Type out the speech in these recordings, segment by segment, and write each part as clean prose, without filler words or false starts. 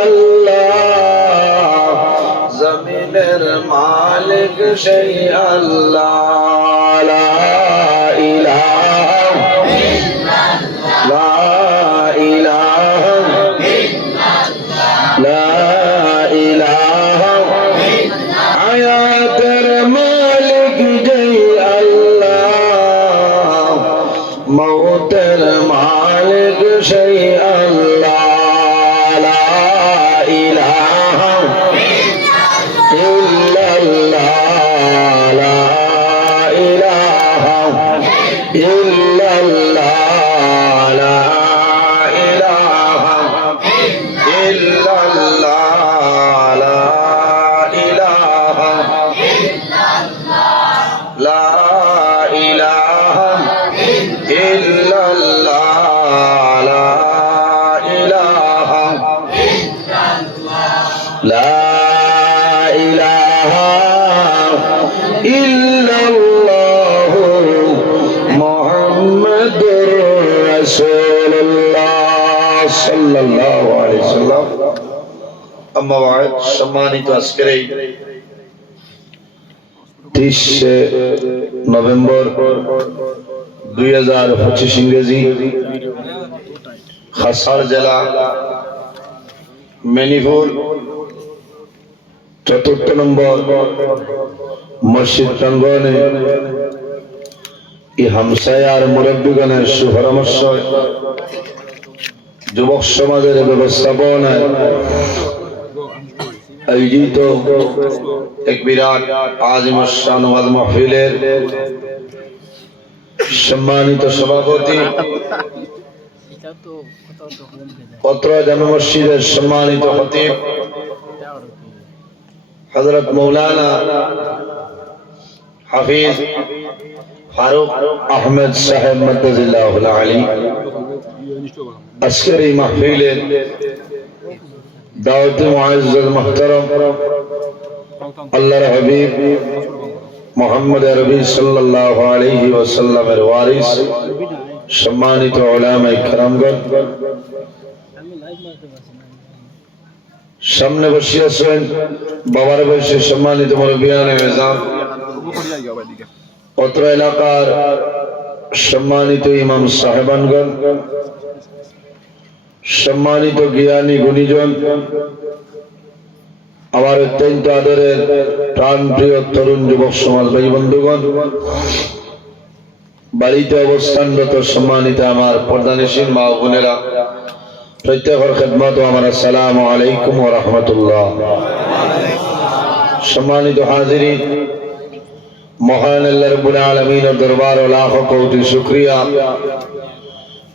আল্লাহ জমিনের মালিক সেই আল্লাহ লা ইলাহা ইল্লাল্লাহ লা ইলাহা ইল্লাল্লাহ লা ইলাহা ইল্লাল্লাহ আয়াতের মালিক যেই আল্লাহ মওতের মালিক সেই আল্লাহ সম্মানিত আজকের এই 30 নভেম্বর 2025 ইংরেজি খাসার জেলা মেনিপুর 4 নম্বর মসজিদ প্রাঙ্গণে এই হামসায়ার মুরব্বিগণের সুপরামর্শ যুবক সমাজের ব্যবস্থাপনায় আয়োজিত এক বিরাট আজিম শান ওয়াজ মাহফিলের সম্মানিত সভাপতি পত্র জামে মসজিদের সম্মানিত খতিব হযরত মাওলানা হাফিজ ফারুক আহমেদ সাহেব মাদ্দাজিল্লাহুল আলী আজকের এই মাহফিলের দাওয়াতে মুআজ্জাজ মুহতারাম আল্লাহর হাবিব মুহাম্মদ আরবি সাল্লাল্লাহু আলাইহি ওয়াসাল্লামের ওয়ারিস সম্মানিত উলামা ইকরামগণ সামনে বসে আছেন বাবার বয়সে সম্মানিত মুরব্বিয়ানে মেজান অত্র এলাকার সম্মানিত ইমাম সাহেবানগণ সম্মানিত জ্ঞানী গুণীজন আমার অত্যন্ত আদরের প্রাণ প্রিয় তরুণ যুবক সমাজ ভাই বন্ধুগণ বাড়িতে অবস্থানরত সম্মানিত আমার পর্দানিশীন মা ও বোনেরা প্রত্যেকের খেদমত ও আমার আসসালামু আলাইকুম ওয়া রাহমাতুল্লাহ। সম্মানিত হাজিরিন, মহান আল্লাহ রাব্বুল আলামিনের দরবারে লাখ কোটি শুকরিয়া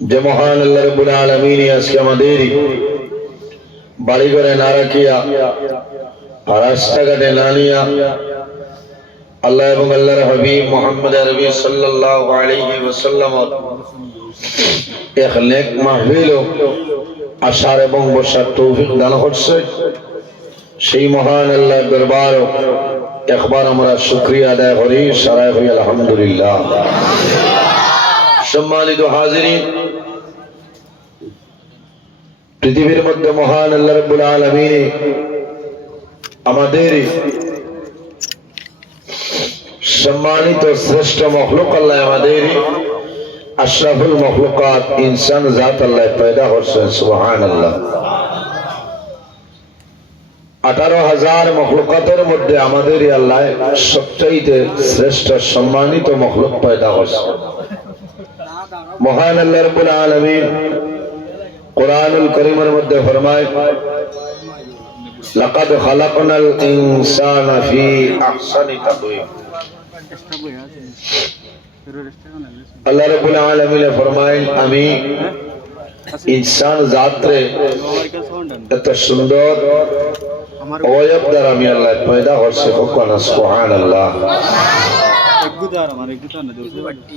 যে মহান আল্লাহ রাব্বুল আলামিন আজকে আমাদের বাড়ি ঘরে না রাখিয়া রাস্তাঘাটে না নিয়া আল্লাহ এবং আল্লাহর হাবিব মুহাম্মদ আরবি সাল্লাল্লাহু আলাইহি ওয়াসাল্লাম এক নেক মাহফিল আসার এবং বসার তৌফিক দান করছে। সেই মহান আল্লাহর দরবারে একবার আমরা শুকরিয়া আদায় করি, সারাই হই আলহামদুলিল্লাহ। সম্মানিত হাজিরিন, পৃথিবীর মধ্যে মহান আল্লাহ রাব্বুল আলামিন আমাদের সম্মানিত শ্রেষ্ঠ মখলুক আল্লাহ আমাদের আশরাফুল মখলুকাত ইনসান জাত আল্লাহ পয়দা করছেন। সুবহানাল্লাহ। 18,000 মখলুকাতের মধ্যে আমাদের আল্লাহ সবচাইতে শ্রেষ্ঠ সম্মানিত মখলুক পয়দা করছেন। মহান আল্লাহ রাব্বুল আলামিন কুরআনুল কারীমের মধ্যে ফরমায় লাকাদ খালাকনাল ইনসানা ফি আহসানি তাকওয়িম। আল্লাহ রাব্বুল আলামিন ফরমায় আমি ইনসান জাতরে এত সুন্দর অবয়ব দ্বারা আমি আল্লাহ পয়দা করছি। সুবহানাল্লাহ।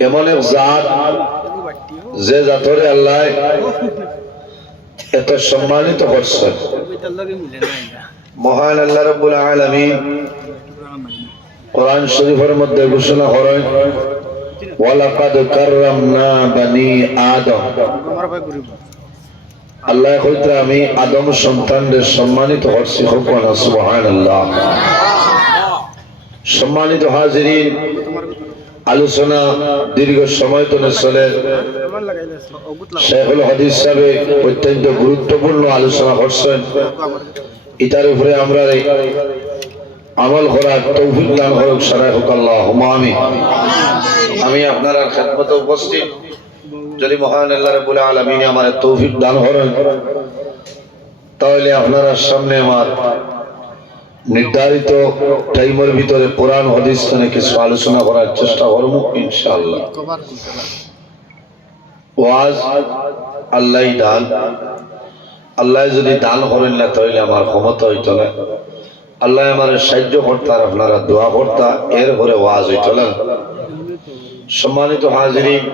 এমন এক জাত যে জাতরে আল্লাহ এত সম্মানিত করছে। মহান আল্লাহ রাব্বুল আলামিন কোরআন শরীফের মধ্যে ঘোষণা করেন ওয়ালাকাদ কাররামনা বানি আদম। আল্লাহ কইতে আমি আদম সন্তানদের সম্মানিত করছি হুকনা সুবহানাল্লাহ। সম্মানিত হাজিরিন, আলোচনা দীর্ঘ সময় ধরে চলে। শেখুল হাদিস সাহেব অত্যন্ত গুরুত্বপূর্ণ আলোচনা করছেন। এটার উপরে আমরা আমল করার তৌফিক দান করুক সারা হোক আল্লাহুম্মা আমিন। আমি আপনার খেদমতে উপস্থিত, যদি মহান আল্লাহ রাব্বুল আলামিন আমার তৌফিক দান করেন তাহলে আপনারা সামনে আমার নির্ধারিত টাইমের ভিতরে কোরআন হাদিস নিয়ে কিছু আলোচনা করার চেষ্টা করব ইনশাআল্লাহ। ওয়াজ আল্লাহই দান, আল্লাহ যদি দান করেন না তাহলে আমার ক্ষমতা হইতো না। আল্লাহ আমার সাহায্য করতা, আপনারা দোয়া করতা, এর পরে ওয়াজ হইতো না। সম্মানিত হাজিরিন,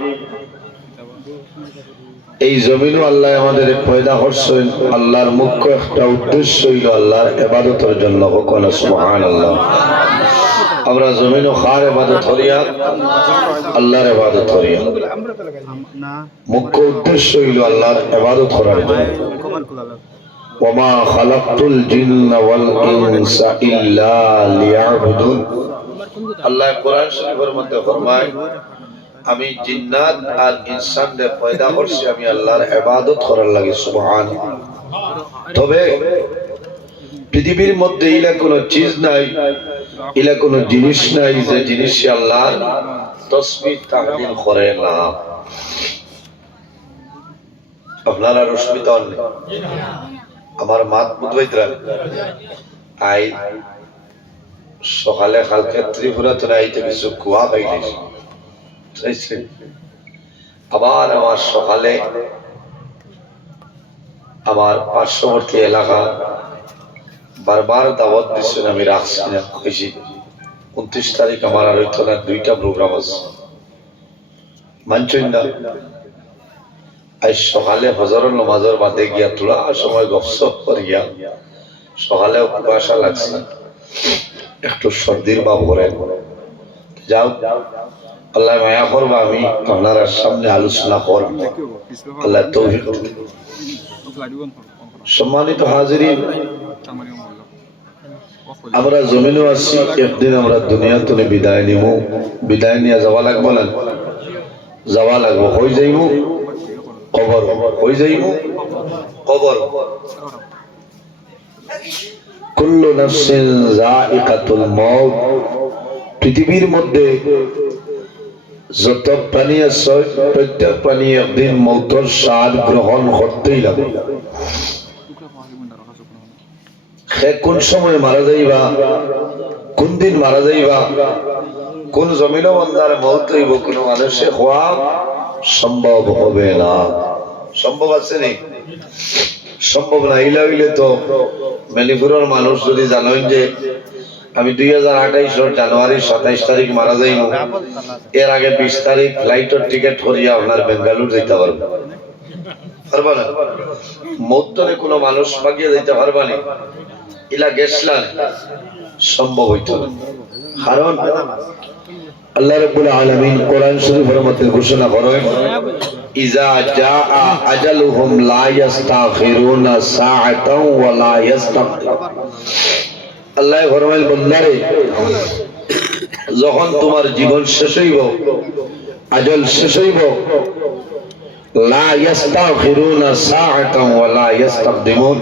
এই জমিনও আল্লাহ আমাদের পয়দা করছেন আল্লাহর মুখ্য একটা উদ্দেশ্য হইল আল্লাহর ইবাদতের জন্য। কোন সুবহানাল্লাহ। আমরা জমিনও খার ইবাদত করিয়া আল্লাহর ইবাদত করিয়া, মুখ্য উদ্দেশ্য হইল আল্লাহর ইবাদত করার জন্য। ওমা খালাকতুল জিন্না ওয়াল ইনসা ইল্লা লিয়াবুদুন। আল্লাহ কোরআন শরীফের মধ্যে ফরমায়, আমি জিন্নাত আর ইনসানদের পয়দা করছি আমি আল্লাহর ইবাদত করার লাগি। সুবহানাল্লাহ। তবে পৃথিবীর মধ্যে ইলা কোনো চিজ নাই, ইলা কোনো জিনিস নাই যে জিনিস আল্লাহর তাসবিহ তাহলিল করে না। আপনারা রশ্মিতা নেই আমার মাত বুঝবাইতরা আই সকালে কালকে ত্রিপুরা তো আইতে কিছু কুয়া পাইলিস। আবার আমার সকালে আমার পার্শ্ববর্তী এলাকা বারবার দাওয়াত দিচ্ছেন, আমি রাখছি না, কইছি 29 তারিখ আমার আর হইতো না, 2টা প্রোগ্রাম আছে মানছেন না। আজ সকালে হজরের নামাজের বাদে গিয়া তোলা সময় গপসপ করিয়া সকালে কুয়াশা লাগছে, একটু সর্দির ভাব করে যাও। আল্লাহ মায়া করবা, আমি আপনার সামনে আলোচনা করব, আল্লাহ তৌফিক। সম্মানিত হাজিরিন, আমরা জমিনও আছি, একদিন আমরা দুনিয়াতে বিদায় নিব। বিদায় নিয়ে যাওয়া লাগবো না? যাওয়া লাগবো। হয়ে যাইব কবর, হয়ে যাইব কবর। কুল্লু নাফসিন যায়িকাতুল মাউত। পৃথিবীর মধ্যে যত প্রাণী আছে প্রত্যেক প্রাণী একদিন মৌতের স্বাদ গ্রহণ করতেই লাগে। কোন সময় মারা যাইবা, কোন দিন মারা যাইবা, কোন জমিন বান্দার মৌত হইব কোন মানুষে হওয়া সম্ভব হবে না। সম্ভব আছে নি? সম্ভব না। ইলা হইলে তো মেদিনীপুরের মানুষ যদি জানেন যে আমি 2028 জানুয়ারির 27 তারিখ মারা যাইব, এর আগে 20 তারিখ ফ্লাইটের টিকিট করিয়া আপনার বেঙ্গালুর যেতে পারবো, পারবা না? মৌতরে কোনো মানুষ বাগিয়ে যেতে পারবা না। ইলা গেছলাম সম্ভব হইতো না। কারণ আল্লাহ রাব্বুল আলামিন কোরআন শরীফের মধ্যে ঘোষণা করেন, ইজা জাআ আজালুহুম লা ইস্তাখিরুনা সাআতাও ওয়া লা ইস্তাকদিরুন। আল্লাহ ফরমাইল, বান্দারে যখন তোমার জীবন শেষ হইব, আজল শেষ হইব, লা ইস্তাখিরুনা সাআতাও ওয়া লা ইস্তাকদিমুন।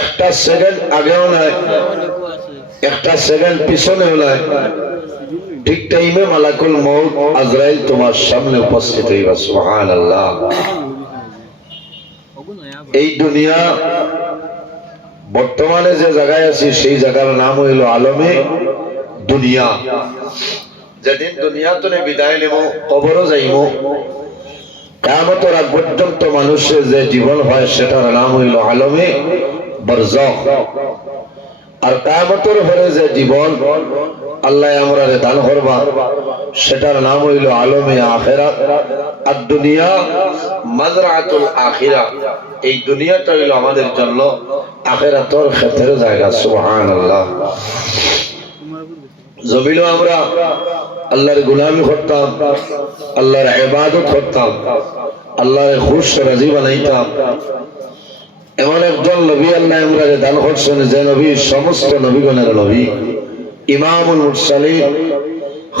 একটা সেকেন্ড আগেও নাই, একটা সেকেন্ড পিছনেও নাই, ঠিক টাইমে মালাকুল মউত আজরাইল তোমার সামনে উপস্থিত হইবা। সুবহানাল্লাহ। এই দুনিয়া বর্তমানে যে জায়গায় আছি সেই জায়গার নাম হইল আলমে দুনিয়া। যেদিন দুনিয়া তো বিদায় নেব, কবরও যাইব, কিয়ামতের আগ পর্যন্ত মানুষের যে জীবন হয় সেটার নাম হইল আলমে বারজাখ। আর কিয়ামতের পরে যে জীবন আল্লাহ আমরা দান করবা সেটার নাম হইল আলমে আখিরাত। আর দুনিয়া মাজরাতুল আখিরা। এই দুনিয়াটা হইল আমাদের জন্য আখিরাতের ক্ষেত্রের জায়গা। সুবহানাল্লাহ। জমিনও আমরা আল্লাহর গোলামি করতাম, আল্লাহর ইবাদত করতাম, আল্লাহর খুশ রাজি বানাইতাম। এমন একজন নবী আল্লাহ আমরা দান করছেন যে নবী সমস্ত নবীগণের নবী, ইমামুল মুরসালিন,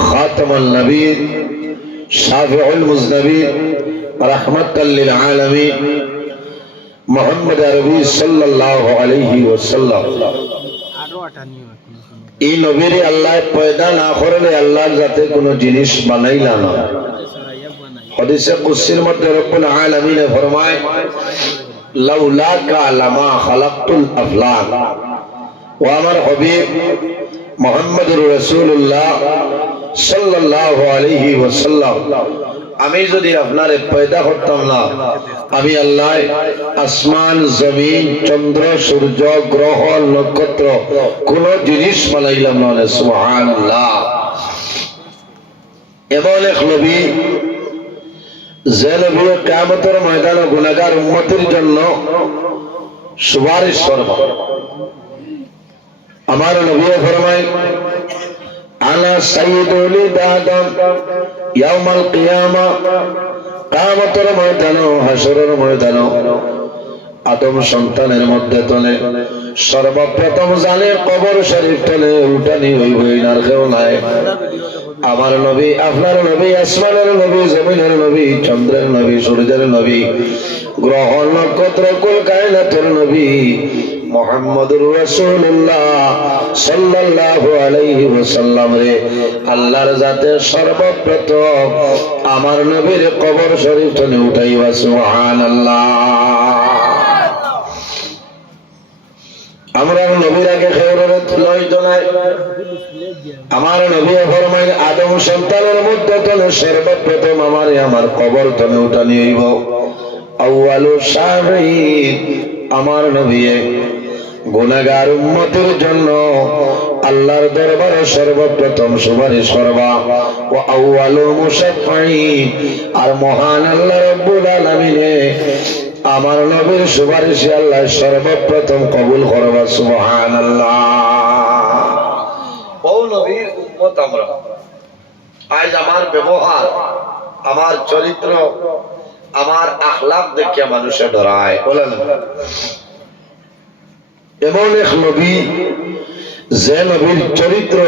খাতামুন নবীন, শাফিউল মুজনবিন, রাহমাতাল লিল আলামিন, মুহাম্মদ আরবি সাল্লাল্লাহু আলাইহি ওয়াসাল্লাম। এই নবীর আল্লাহ পয়দা না করলে আল্লাহর যাতে কোনো জিনিস বানাইলা না। হাদিসে কুদসির মধ্যে রব্বুল আলামিন ফরমায়, লাউলাকা লামা খালাকতুল আফলাক। ও আমার হাবিব মুহাম্মদুর রাসূলুল্লাহ সাল্লাল্লাহু আলাইহি ওয়াসাল্লাম, আমি যদি আপনারে পয়দা করতাম না, আমি আল্লাহ আসমান, জমিন, চন্দ্র, সূর্য, গ্রহ, নক্ষত্র কোন জিনিস বানাইলাম না। সুবহানাল্লাহ। এমন এক নবী যে নবী কিয়ামতের ময়দানে গুনাহগার উম্মতের জন্য সুপারিশ করবে। আমার নবী ফরমায়, আনা সাইয়্যিদুল আদম ইয়াউমাল কিয়ামা। কিয়ামতের ময়দানে, হাসরের ময়দানে আদম সন্তানের মধ্যে তলে সর্বপ্রথম জানে কবর শরীফ তলে উঠানি হইব, আর কেউ নাই। আমার নবী, আপনার নবী, আসমানের নবী, জমিনের নবী, চন্দ্রের নবী, সূর্যের নবী, গ্রহ নক্ষত্র কুল কায়নাতের নবী মুহাম্মদুর রাসূলুল্লাহ সাল্লাল্লাহু আলাইহি ওয়াসাল্লাম রে আল্লাহর জাতে সর্বপ্রথম আমার নবীর কবর শরীফ তলে উঠাইবা। সুবহানাল্লাহ। আমরা নবীর আগে খেয়রত লইতো নাই। আমার নবী ফরমাইল, আদম সন্তানের মধ্যে তলে সর্বপ্রথম আমার কবর তলে উঠানি হইব। আউয়ালু শাফিঈন, আমার নবী গুনাহগার উম্মতের জন্য আল্লাহর দরবারে সর্বপ্রথম সুপারিশ করবা। ওয়া আউয়ালু মুশাফফিঈন, আর মহান আল্লাহ রাব্বুল আলামিনে আমার নবীর সুপারিশ আল্লাহ সর্বপ্রথম কবুল করবা। সুবহানাল্লাহ। ও নবীর উম্মত আমরা, আজ আমার ব্যবহার, আমার চরিত্র, আমার আখলাক দেখে মানুষে ডরায়। বলেন, এমন এক নবী যে নবীর চরিত্র,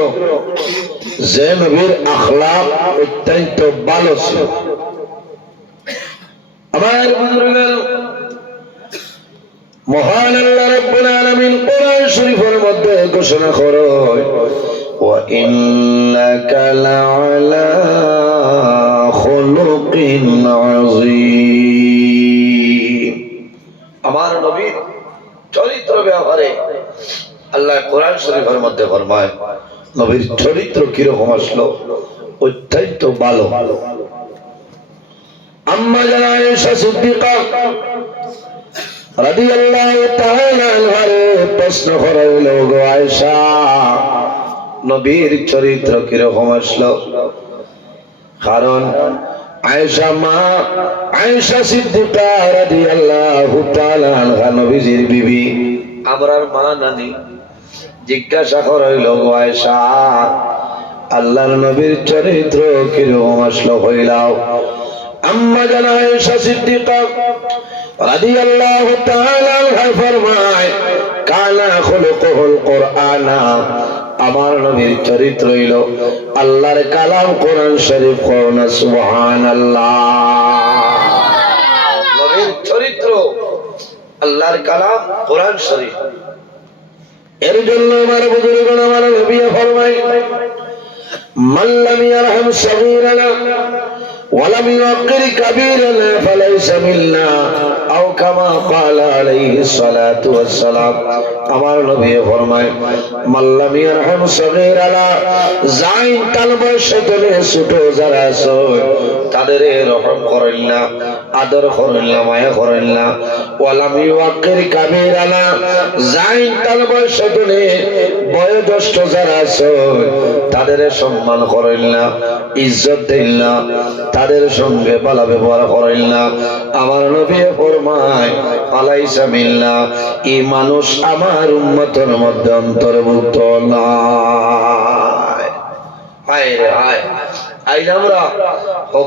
যে নবীর আখলাক অত্যন্ত ভালো ছিল। আমার বুজুর্গের মহান আল্লাহ রাব্বুল আলামিন কোরআন শরীফের মধ্যে ঘোষণা করে, ওয়া ইন্নাকা লাআলা খুলুকিন আযীম। আমার নবীর চরিত্র ব্যাপারে আল্লাহ কোরআন শরীফের মধ্যে ফরমায়, নবীর চরিত্র কিরকম আসলো, অত্যন্ত ভালো। আম্মা জানা আয়েশা সিদ্দিকা রাদিয়াল্লাহু তাআলা আনহা প্রশ্ন করাইল, গো আয়েশা, নবীর চরিত্র কিরকম আসলো? কারণ আয়েশা মা, আয়েশা সিদ্দিকা রাদিয়াল্লাহু তাআলা আনহা নবীজির বিবি, আমরার মা নানি। জিজ্ঞাসা করাইল, গো আয়েশা, আল্লাহর নবীর চরিত্র কিরকম আসলো হইলাও? আম্মা জানা আয়েশা সিদ্দিকা রাদিয়াল্লাহু তাআলা আনহা ফরমায়, কানা খুলুকুল কুরআনা, আমার নবীর চরিত্র হইল আল্লাহর কালাম কোরআন শরীফ। কোরআন। সুবহানাল্লাহ। নবীর চরিত্র আল্লাহর কালাম কোরআন শরীফ। এর জন্য আমার বুজুর্গগণ, আমার নবী ফরমায়, মান লাম ইয়ারহাম সাগীরানা ওয়ালাম ইউক্কির কাবীরানা ফালাইসা মিন্না, আও কামা ক্বালা আলাইহিস সালাতু ওয়াস সালাম। আমার নবী ফরমায়, মান লাম ইয়ারহাম সাগীরানা, যাই কাল বয়সে তলে ছোট যারা আছে তাদের রহম করেন না, আদর করেন না, মায়া করেন না। ওয়ালাম ইউক্কির কাবীরানা, যাই কাল বয়সে তলে বয়োজ্যেষ্ঠ যারা আছে তাদের সম্মান করেন না, ইজ্জত দেন না, তাদের সঙ্গে ভালো ব্যবহার করেন না। আমার নবী ফরমায়, আলাইসা মিন্না, এই মানুষ আমার উম্মতের মধ্যে অন্তর্ভুক্ত নয়। হায় রে হায়, আইজ আমরা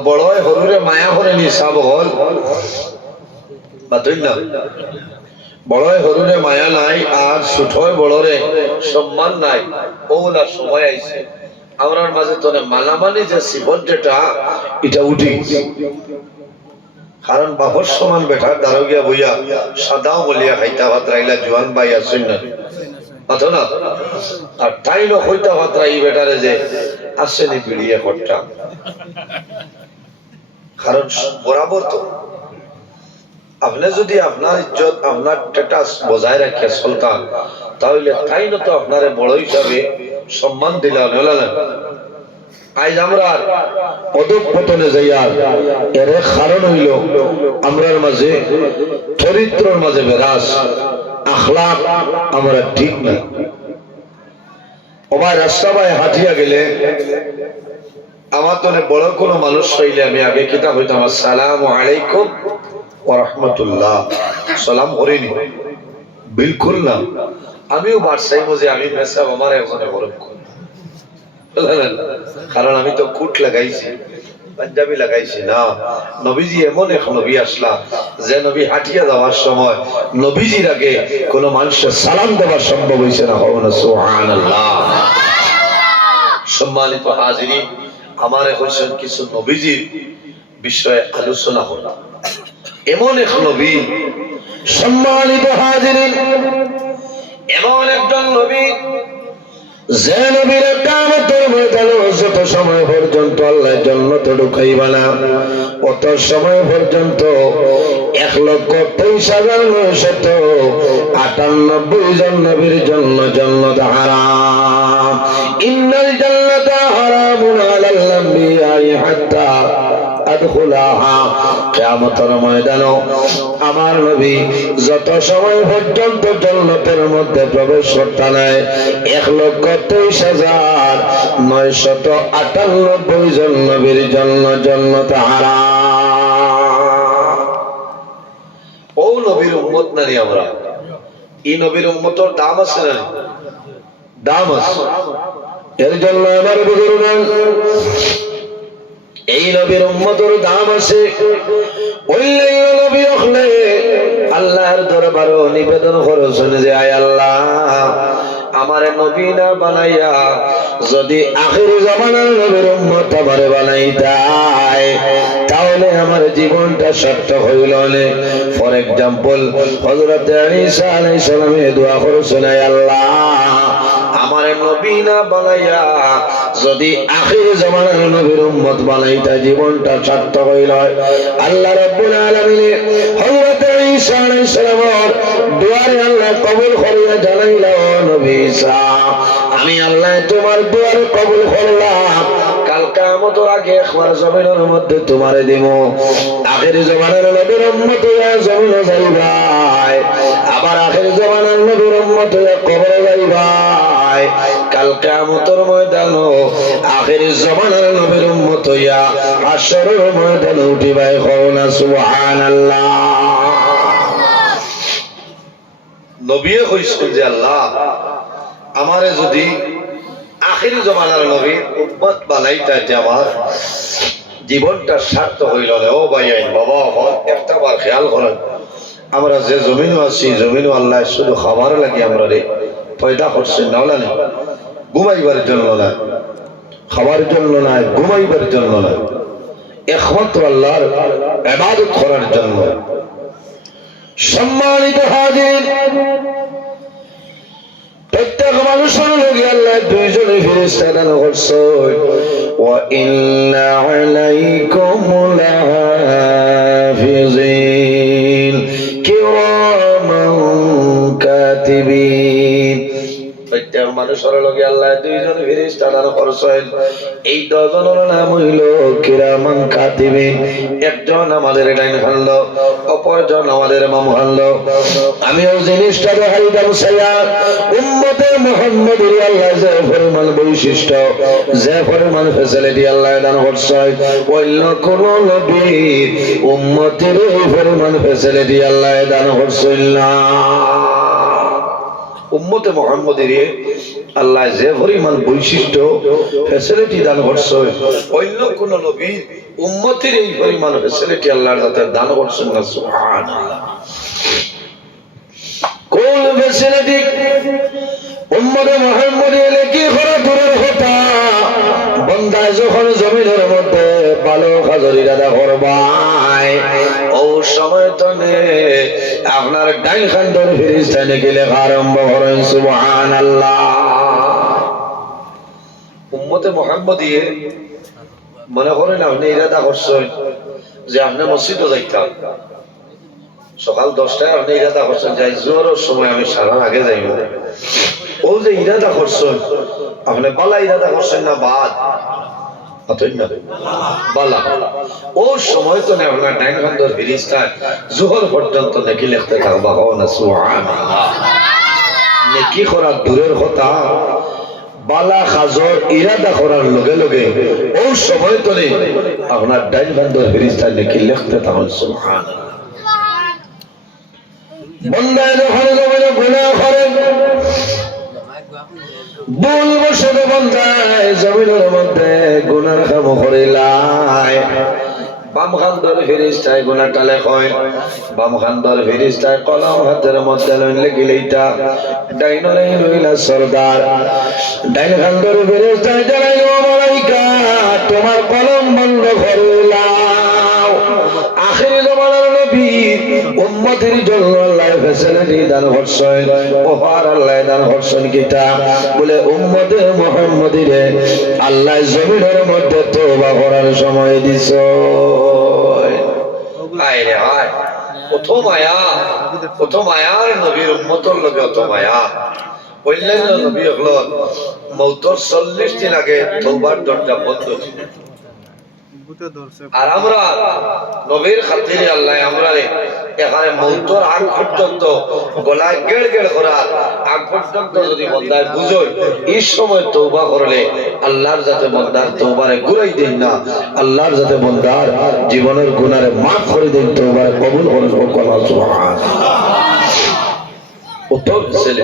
বড়ই হরুরে মায়া করে নি সব হল বাতুই না বড়ই হরুরে মায়া নাই আর ছোটই বড়রে সম্মান নাই ওলা সময় আইছে আমরার মাঝে তোনে মালামালি যে সিবত যেটা এটা উঠি কারণ বাপর সমান বেটা দারোগিয়া বইয়া সাদাও বলিয়া খাইতা ভাত রাইলা জোয়ান ভাই আসেন না আতো না আর তাইনো হইতা ভাত রাই বেটারে যে আসেনি বিড়িয়ে করতাম কারণ বরাবর তো আপনি যদি আপনার ইজ্জত আপনার স্ট্যাটাস বজায় রাখিয়া চলতাম তাহলে তাইনো তো আপনারে বড় হিসাবে সম্মান দিলাম না আজ আমরা অধঃপতনে যাইয়া এর কারণ হইল আমরার মাঝে চরিত্রের মাঝে বেরাস আখলাক আমরা ঠিক না আমার রাস্তায় হাঁটিয়া গেলে আমার তো বড় কোনো মানুষ হইলে আমি আগে কিতাব হইতাম আসসালামু আলাইকুম ওয়া রাহমাতুল্লাহ সালাম করিনি বিলকুল না আমিও বাদশাহী বুঝে আমি মেসাব আমার একজনে বড় কারণ আমি তো কুট লাগাইছি পাঞ্জাবি লাগাইছি না নবীজি এমন এক নবী আসলা যে নবী হাঁটিয়া যাওয়ার সময় নবীজির আগে কোন মানুষের সালাম দেওয়া সম্ভব হয়েছে না হবে না সুবহানাল্লাহ সম্মানিত হাজিরিন আমার হয়েছেন কিছু নবীজির বিষয়ে আলোচনা হল এমন এক নবী সম্মানিত হাজিরিন এমন একজন নবী যে নবীর কিয়ামতের ময়দানে যত সময় পর্যন্ত আল্লাহ জান্নাতে ঢুকাইবা না অত সময় পর্যন্ত 1,23,998 জন নবীর জন্য জান্নাত হারাম ইন্নাল জান্নাতা হারামুন আলাল আম্বিয়াই হাত্তা আদখুলাহা কিয়ামতের ময়দানে আমার নবী যত সময় পর্যন্ত জান্নাতের মধ্যে প্রবেশ করতে নাই 1,23,998 জন নবীর জন্য জান্নাত হারাম ও নবীর উম্মত নারী আমরা এই নবীর উম্মতের দাম আছে না দাম আছে এর জন্য আমার বুজুর্গগণ এই নবীর উম্মতের দাম আছে ওই নবী হলে আল্লাহর দরবারে নিবেদন করেছেন যে আয় আল্লাহ আমারে নবী না বানাইয়া যদি আখির জামানার নবীর উম্মত আমারে বানাইতাই তাহলে আমার জীবনটা সার্থক হইল না ফর এক্সাম্পল হযরত ঈসা আলাইহিস সালামে দোয়া করেছেন আয় আল্লাহ আমারে নবী না বানাইয়া যদি আখির জামানার নবীর উম্মত বানাইতা জীবনটা সার্থক হইল আল্লাহ রাব্বুল আলামিন হযরত ঈসা আলাইহিস সালামের দোয়ারে আল্লাহ কবুল করিয়া জানাইল নবী ঈসা আমি আল্লাহ তোমার দোয়ারে কবুল করলাম কাল কিয়ামতের আগে একবার জমিনের মধ্যে তোমারে দেব আখির জামানার নবীর উম্মত হইয়া জমিনে যাইবাই আবার আখির জামানার নবীর উম্মত হইয়া কবরে যাইবাই কাল কিয়ামতের ময়দানে আখির জামানার নবীর উম্মত হইয়া হাশরের ময়দানে উঠিবাই কওনা সুবহানাল্লাহ নবীয়ে কইছেন যে আল্লাহ আমারে যদি আখির জামানার নবীর উম্মত বানাইতা যে আমার জীবনটা সার্থক হইল না ও ভাই বাবা একটা বার খেয়াল করেন আমরা যে জমিনও আছি জমিনও আল্লাহ শুধু খাবার লাগি আমরা রে পয়দা করছেন না হলে ঘুমাইবার জন্য না খাবার জন্য না ঘুমাইবার জন্য না একমাত্র আল্লাহর ইবাদত করার জন্য সম্মানিত হাজির প্রত্যেক মানুষের লগে আল্লাহ দুইজনে ফেরেশতা দান করছেন ওয়া ইন্না আলাইকুম লাহাফিজিন কিরামান কাতিবিন প্রত্যেক মানুষের লগে আল্লাহ দুইজন ফেরেশতা দান করছেন এই দুজনের নাম হইল কিরামান কাতিবিন একজন আমাদের ডাইন হাত অপরজন আমাদের বাম হাত আমিও জিনিসটা দেখাইতাম সাইয়া উম্মতে মুহাম্মদের আল্লাহ যে ফরমান বৈশিষ্ট্য যে ফরমান ফ্যাসিলিটি আল্লাহ দান করছেন অন্য কোন নবীর উম্মতের এই ফরমান ফ্যাসিলিটি আল্লাহ দান করছেন না উম্মতে মুহাম্মদের আল্লাহ যে পরিমাণ বৈশিষ্ট্য ফ্যাসিলিটি দান করছে অন্য কোন নবীর উম্মতের এই পরিমাণ ফ্যাসিলিটি আল্লাহর কাছে দান করছেন না সুবহানাল্লাহ কোন ফ্যাসিলিটি উম্মতে মুহাম্মদী কি করে দূরের কথা বান্দা যখন জমিনের মধ্যে ভালো কাজের ইরাদা করবাই ও সময় তনে আপনার ডাইন খান্ডর ফেরেশতা নাকি লেখা আরম্ভ করেন সুবহানাল্লাহ উম্মতে মুহাম্মদী মনে করেন আপনি ইরাদা করছেন যে আপনি মসজিদে যাইতাম সকাল 10টায় আপনি ইরাদা করছেন যাই জোহরের সময় আমি সারা আগে যাইব ও যে ইরাদা করছেন আপনি বালা ইরাদা করছেন না বাদ বালা ও সময় তো না আপনার ডাইন খান্ডর ফেরেশতা জোহর পর্যন্ত নাকি লিখতে থাকবা না সুবহানাল্লাহ নেকি করা দূরের কথা বালা খাজর ইরাদা করার লগে লগে ও সময় তো আপনার ডাইন খান্ডর ফেরেশতা নাকি লিখতে থাকুন সুবহানাল্লাহ বান্দা যখন জমিনে গুনাহ করে ভুল বশত বান্দা জমিনের মধ্যে গুনার কাম করিলাই বাম খান্ডর ফেরেশতায় গুনাহটা লেখয় বাম খান্ডর ফেরেশতায় কলম হাতের মধ্যে লইলে গিলেইতা ডাইনরে লইলা সরদার ডাইন খান্ডর ফেরেশতায় জানাইলো মালাইকা তোমার কলম বন্ধ করিলাও আখিরি জমানার নবী উম্মতের জন্য আল্লাহ ফেসিলিটি দান করছেন ওহার আল্লাহ দান করছেন কিতা বলে উম্মতে মুহাম্মদীরে আল্লাহ জমিনের মধ্যে তওবা করার সময় দিছো আয় রে আয় প্রথম আয়ার নবীর উম্মতের লগে অত মায়া অন্যান্য নবী হলো মওতের 40 দিন আগে তওবার দরজা বন্ধ ছিল আর আমরা নবীর খাতিরে আল্লাহ আমরা এখানে মওতের আগ পর্যন্ত গলায় গেড় গেড় করা আগ পর্যন্ত যদি বান্দায় বুঝয় এই সময় তওবা করলে আল্লাহর যাতে বান্দার তওবারে ঘুরাই দেন না আল্লাহর যাতে বান্দার জীবনের গুনাহরে মাফ করে দেন তওবারে কবুল করেন আল্লাহ সুবহানাল্লাহ উত্তর ছেলে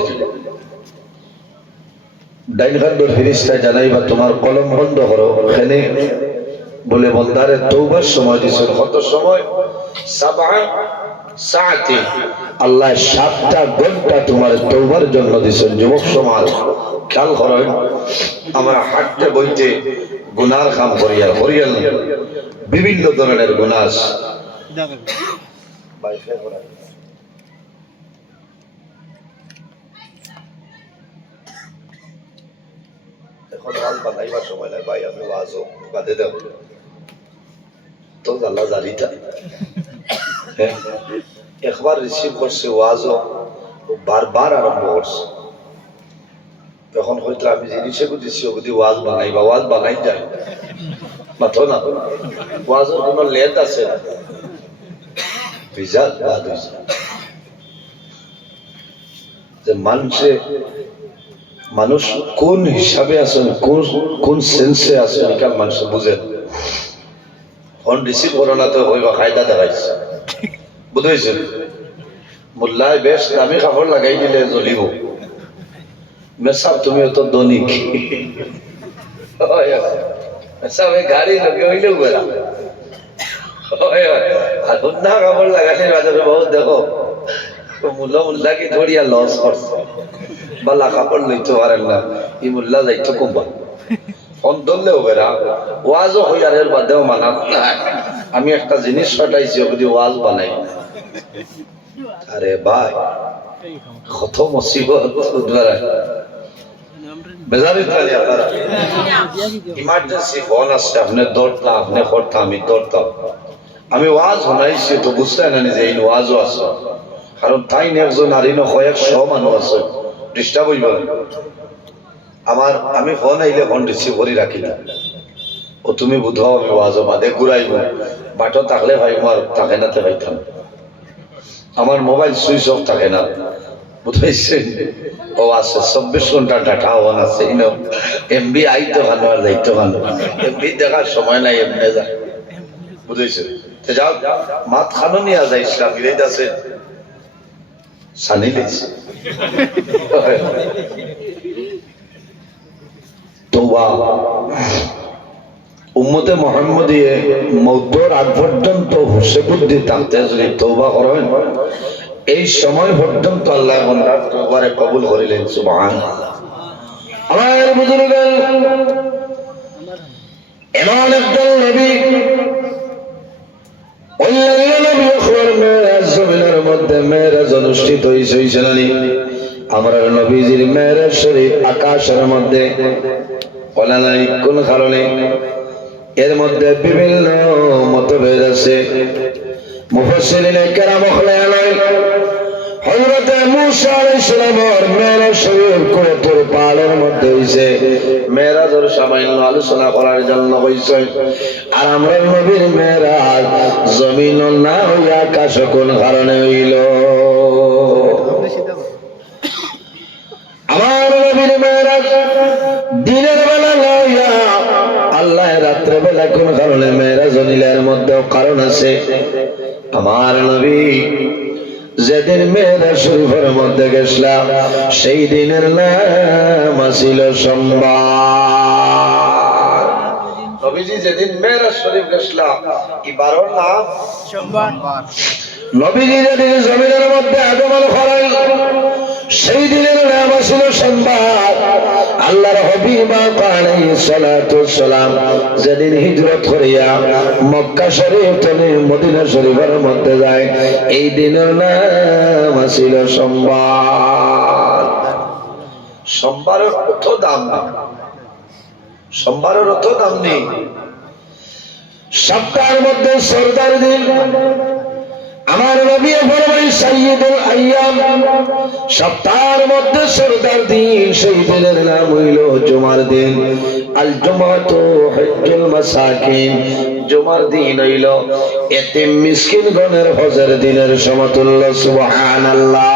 ডাইন খান্ডর ফেরেশতা জানাইবা তোমার কলম বন্ধ করো এখানে বলে বন্দারে তওবার সময় দিছেন কত সময় 7 সাআতি আল্লাহ 7টা ঘন্টা তোমার তওবার জন্য দিছেন যুবক সমাজ খেয়াল করেন আমরা হাঁটতে বইতে গুনার কাম করিয়া করিয়াল বিভিন্ন ধরনের গুনাহ এখন হাল বানাইবার সময় নাই ভাই আমি ওয়াজও বাদে দেব তো আল্লাহ জানিতা একবার রিসিভ করছে ওয়াজও বারবার আরম্ভ করছে তখন হয়তো আমি জিনিসে বুঝেছি ওগুলি ওয়াজ বানাইবা ওয়াজ বানাই যায় মাথো না ওয়াজের কোনো লেট আছে বিজাত বাদ হয়েছে যে মানুষ কোন হিসাবে আছেন কোন সেন্সে আছেন এটা মানুষ বুঝেন ফোন রিসিভ করো না তো হইবা কায়দা দেখাইছে বুঝেছেন মোল্লায় বেশ দামি কাপড় লাগাই দিলে জ্বলিব মেসাব তুমি অত দনিক মেসাব গাড়ি লগে হইলেও বেড়া আর হুন্না কাপড় লাগালে বাজারে বহুত দেখো মুল্লা কি ধরিয়া লস করছে বালা কাপড় লইতে পারেন না ই মুল্লা যাইতো কমবা ফোন ধরলেও বেড়া ওয়াজও হইয়ারের বাদেও মানাত না আমি একটা জিনিস ফাটাইছি যদি ওয়াজ বানাই আরে ভাই কত মুসিবত বেজারি তালি আপনারা ইমার্জেন্সি ফোন আসছে আপনি দৌড়তা আপনি করতা আমি দৌড়তাম আমি ওয়াজ শোনাইছি তো বুঝতে না যে এই ওয়াজও আছে কারণ তাই একজন নারী কয়েকশো মানুষ আছে ডিস্টার্ব হইব আমি ফোন আইলে ফোন রিসিভ করে রাখি না ও তুমি বুঝাও আমি ওয়াজও বাদে ঘুরাইব বাটো থাকলে ভাই আমার থাকে না পাইতাম আমার মোবাইল সুইচ অফ থাকে না বুঝাইছে ও আছে 24 ঘন্টা ডাটা অন আছে এমবি আইতো ভালো আর যাইতো ভালো এমবি দেখার সময় নাই এমনি যায় বুঝাইছে তো যাও মাত খানো নিয়ে যায় ইসলাম বিরাইত আছে সানি লিস তওবা উম্মতে মুহাম্মদিয়ে মওতর আগ পর্যন্ত হুশে বুদ্ধি থাকতে যদি তওবা করেন এই সময় পর্যন্ত আল্লাহ বান্দার তওবারে কবুল করিলেন সুবহানাল্লাহ। আমার বুজুর্গ এমন একজন নবী অন্যান্য নবী অখর মেরাজ জমিনের মধ্যে মেরাজ অনুষ্ঠিত হয়েছিল আমার নবীজির মেরাজ শরীফ আকাশের মধ্যে বলা নাই কোন কারণে এর মধ্যে বিভিন্ন মতভেদ আছে মুফাসসিরিনে কেরাম খলায় হযরত মূসা আলাইহিস সালামের মেরাজ শরীফ কোরআনের পাহাড়ের মধ্যে হইছে মেরাজের সামান্য আলোচনা করার জন্য হইছে আর আমরা নবীর মেরাজ জমিন না হইয়া আকাশ কোন কারণে হইল আমার নবীর মেরাজ দিনের বেলা লইয়া আল্লাহ রাত্রে বেলা কোন কারণে মেরাজ নিলের মধ্যেও কারণ আছে আমার নবী যেদিন মেরাজ শরীফের মধ্যে গেছিলাম সেই দিনের নাম ছিল সোমবার নবীজি যেদিন মেরাজ শরীফ গেছিলাম এবারও নাম সোমবার নবীজি যেদিন জমিনের মধ্যে আগমন করেন সেই দিনের নাম ছিল সোমবার আল্লাহর হাবিব আলাইহিস সালাতু সালাম যেদিন হিজরত করিয়া মক্কা শরীফ থেকে মদিনা শরীফের মধ্যে যায় এই দিনের নাম ছিল সোমবার সোমবারের কত দাম না সোমবারের অত দাম নেই সপ্তাহের মধ্যে সরদার দিন আমার নবী ফরমাই সাইয়্যিদুল আইয়াম সপ্তাহের মধ্যে সরদার দিন সেই দিনের নাম হইল জুমার দিন আল জুমাতু হজ্জুল মাসাকিন জুমার দিন হইল এতিম মিসকিনগণের হজের দিনের সমতুল্য সুবহানাল্লাহ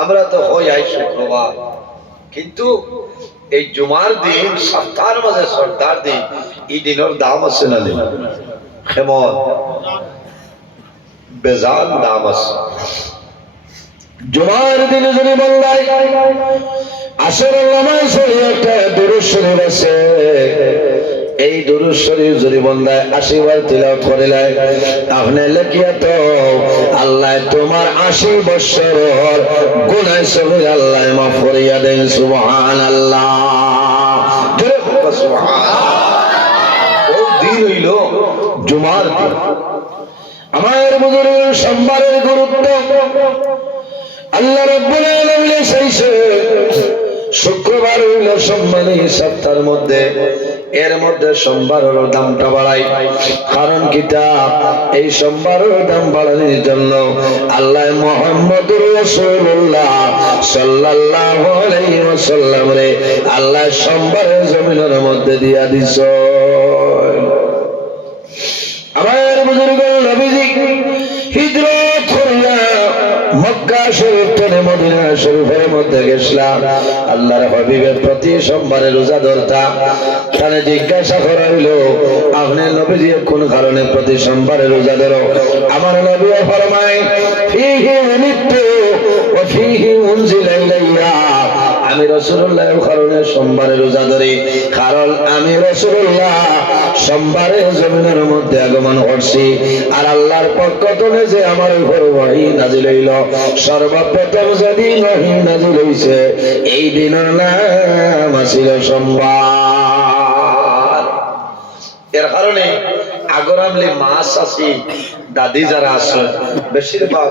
আমরা তো হই আই শুক্রবার কিন্তু এই জুমার দিন সপ্তাহের মাঝে সরদার দিন এই দিনের দাম আছে না কেমন বেজান দাম আছে জুমার দিনে যদি বললাই আসরের নামাজে একটা দুরূদ শরীফ আছে এই দুরূদ শরীফ যদি বন্দায় 80 বার তিলাওয়াত করিলে আপনি লেখিয়া তো আল্লাহ তোমার 80 বছরের গুনাহ সগীর আল্লাহ মাফ করিয়া দেন সুবহানাল্লাহ জোরে বলো সুবহানাল্লাহ ও দিন হইল জুমার দিন আমার বুজুর্গ সোমবারের গুরুত্ব আল্লাহ রাব্বুল আলামিন চাইছে শুক্রবার হইল সম্মানী সপ্তাহের মধ্যে এর মধ্যে সোমবারের দামটা বাড়াই কারণ কিতাব এই সোমবারের দাম বাড়ানোর জন্য আল্লাহ মুহাম্মদুর রাসূলুল্লাহ সাল্লাল্লাহু আলাইহি ওয়াসাল্লাম রে আল্লাহ সোমবারের জমিনের মধ্যে দিয়া দিছ আমার বুজুর্গ নবীজি হিজরত করিয়া মক্কা শরীফ থেকে মদিনা শরীফের মধ্যে গেছিলাম আল্লাহর হাবিবের প্রতি সোমবারে রোজা ধরতাম তাহলে জিজ্ঞাসা করা হইল আপনি নবীজি কোন কারণে প্রতি সোমবারে রোজা ধরো আমার নবী ফরমায় ফীহি উমিরতু ওয়া ফীহি উনজিলা ইলাইয়া আমি রাসূলুল্লাহর কারণে সোমবারে রোজা ধরি কারণ আমি রাসূলুল্লাহ সোমবারে জমিনের মধ্যে আগমন করছি আর আল্লাহর পক্ষ থেকে যে আমার উপর ওহী নাযিল হইল সর্বপ্রথম যেদিন ওহী নাযিল হইছে এই দিনের নাম ছিল সোমবার এর কারণে আগরামলে মাস আসি দাদি যারা আছে বেশিরভাগ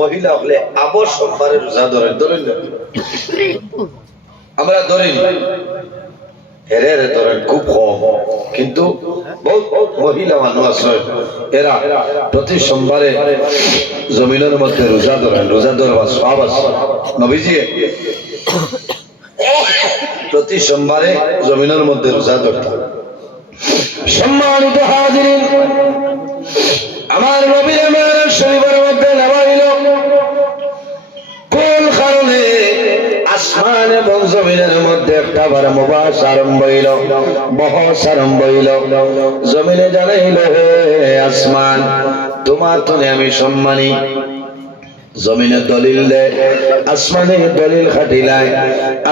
মহিলা হলে আবার সোমবারে রোজা ধরেন আমরা ধরি হেরে ধরেন খুব কম কিন্তু বহুত মহিলা মানুষ আছে এরা প্রতি সোমবারে জমিনের মধ্যে রোজা ধরেন রোজা ধরবার সব আছে নবীজি প্রতি সোমবারে জমিনের মধ্যে রোজা ধরতেন সম্মানিত হাজিরিন আমার নবীর মেরাজ শরীফের মধ্যে নেওয়া হইল কোন কারণে আসমান এবং জমিনের মধ্যে একটা বার মুবাস আরম্ভ হইল বহস আরম্ভ হইল জমিনে জানাইল হে আসমান তোমার তনে আমি সম্মানী জমিনে দলিল দেয়, আসমানে দলিল খাটিলায়,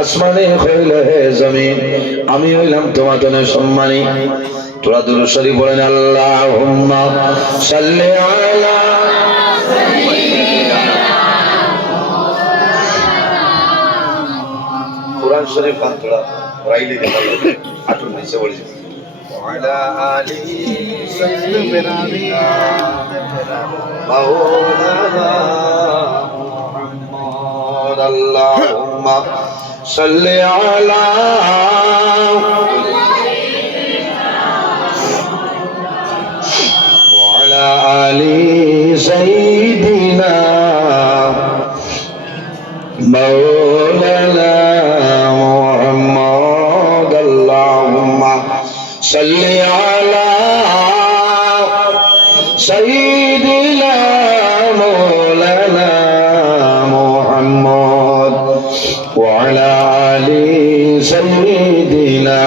আসমানে হইল হে জমিন আমি হইলাম তোমার জন্য সম্মানী। তোরা দুরূদ শরীফ বলেন আল্লাহুম্মা সাল্লি আলা কুরআন শরীফ পান তোরা রাইলে গেল আটুর নিচে বলে ওয়ালা আলি সাইয়্যিদিনা মাওলানা মুহাম্মদ আল্লাহুম্মা সাল্লি আলা ওয়ালা আলি সাইয়্যিদিনা মাওলানা মুহাম্মদ আল্লাহুম্মা সাল্লি আলা সাইয়্যিদিনা মাওলানা মুহাম্মদ ওয়া আলা আলি সাইয়্যিদিনা।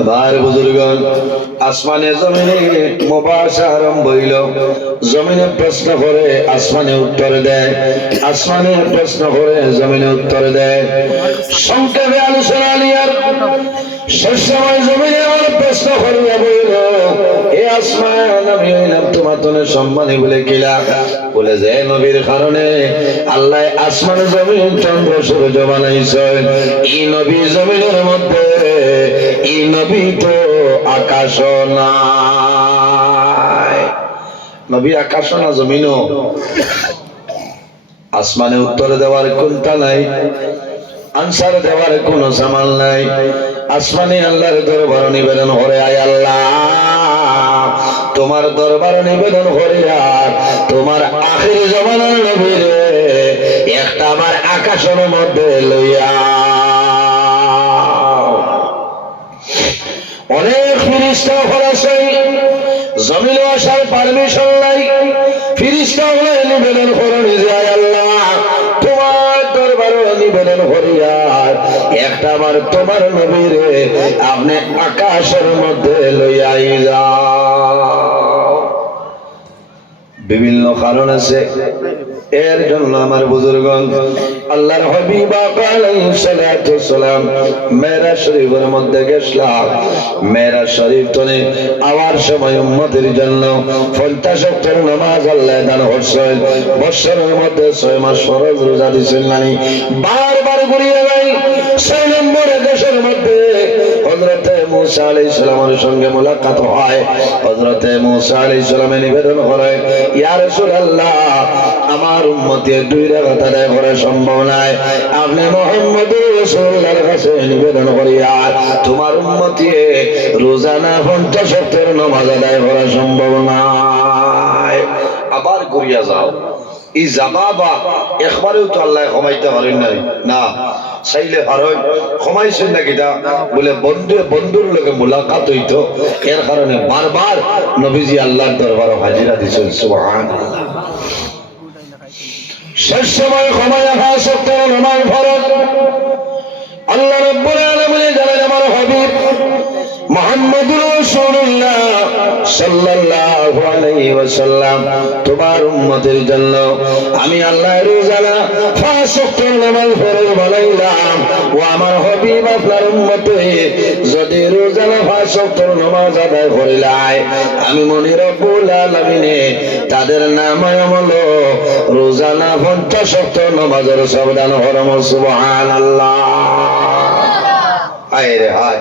আমার বুজুর্গণ আসমানে জমিনে মুবাশা আরম্ভ হইল। জমিনে প্রশ্ন করে আসমানে উত্তর দেয়, আসমানে প্রশ্ন করে জমিনে উত্তর দেয়। সংক্ষেপে আলোচনা নিয়ার শেষ সময় জমিনে আমার প্রশ্ন করিয়া বলিল হে আসমান আমি হইলাম তোমার জন্য সম্মানী বলে কিলা বলে যে নবীর কারণে আল্লাহ আসমান জমিন চন্দ্র সূর্য বানাইছেন। এই নবী জমিনের মধ্যে এই নবী তো আকাশ নাই, নবী আকাশ না জমিনও। আসমানে উত্তর দেওয়ার কোনটা নাই, আনসার দেওয়ার কোন সামাল নাই। আসমানে আল্লাহর দরবার নিবেদন করে আয় আল্লাহ তোমার দরবার নিবেদন করে আর তোমার আখির জামানার নবীরে একটা আমার আকাশের মধ্যে লইয়া। অনেক ফিরিস্তা ফরাসি জমিনে আসার পারমিশন নাই, ফিরিস্তা হলে নিবেদন করে নিজে আয় আল্লাহ তোমার দরবার নিবেদন করিয়া একটা আমার তোমার নবীরে আপনি আকাশের মধ্যে লইয়াই যাও। বিভিন্ন কারণ আছে, এর জন্য আমার বুজুর্গণ আল্লাহর হাবিব আলাইহিস সালাতু ওয়াসসালাম মেরাজ শরীফের মধ্যে গেছলাম। মেরাজ শরীফ তনে আওয়ার সময় উম্মতের জন্য 50 ওয়াক্তের নামাজ আল্লাহ দান করছেন। বছরের মধ্যে 6 মাস ফরজ রোজা দিছেন নানি বারবার ঘুরিয়ে যাই 6 নম্বরে দেশের মধ্যে হযরতে মুসা আলাইহিস সালামের সঙ্গে মুলাকাত হয়। হযরতে মুসা আলাইহিস সালাম নিবেদন করেন ইয়া রাসূলুল্লাহ আমার উম্মতের 2 রাকাত আদায় করা সম্ভব নয়, আপনি মুহাম্মদুর রাসূলুল্লাহর কাছে নিবেদন করিয়া তোমার উম্মতে রোজানা 50 ওয়াক্তের নামাজ আদায় করা সম্ভব নয়। আবার ঘুরিয়া যাও এই জামাবা একবারেও তো আল্লাহ ক্ষমাইতে পারেন নাই না, চাইলে পারেন ক্ষমাইছেন না কিটা বলে বন্ধুর লগে মুলাকাত হইতো, এর কারণে বারবার নবীজি আল্লাহর দরবারে হাজিরা দিছেন। সুবহানাল্লাহ। শেষ সময় ক্ষমা রাখা সত্য নামাজ ফরজ। আল্লাহ রাব্বুল আলামিন জানেন আমার হাবিব মুহাম্মদুর রাসূলুল্লাহ সাল্লাল্লাহু আলাইহি ওয়াসাল্লাম তোমার উম্মতের জন্য আমি আল্লাহ রোজানা 5 ওয়াক্তের নামাজ ফরজ বানাইলাম। ও আমার হাবিব আপনার উম্মতে যদি রোজানা 5 ওয়াক্তের নামাজ আদায় করিলাই আমি মনি রব্বুল আলামিনে তাদের নামে হলো রোজানা 50 ওয়াক্তের নামাজের সবদান হরম। সুবহানাল্লাহ। হায় রে হায়,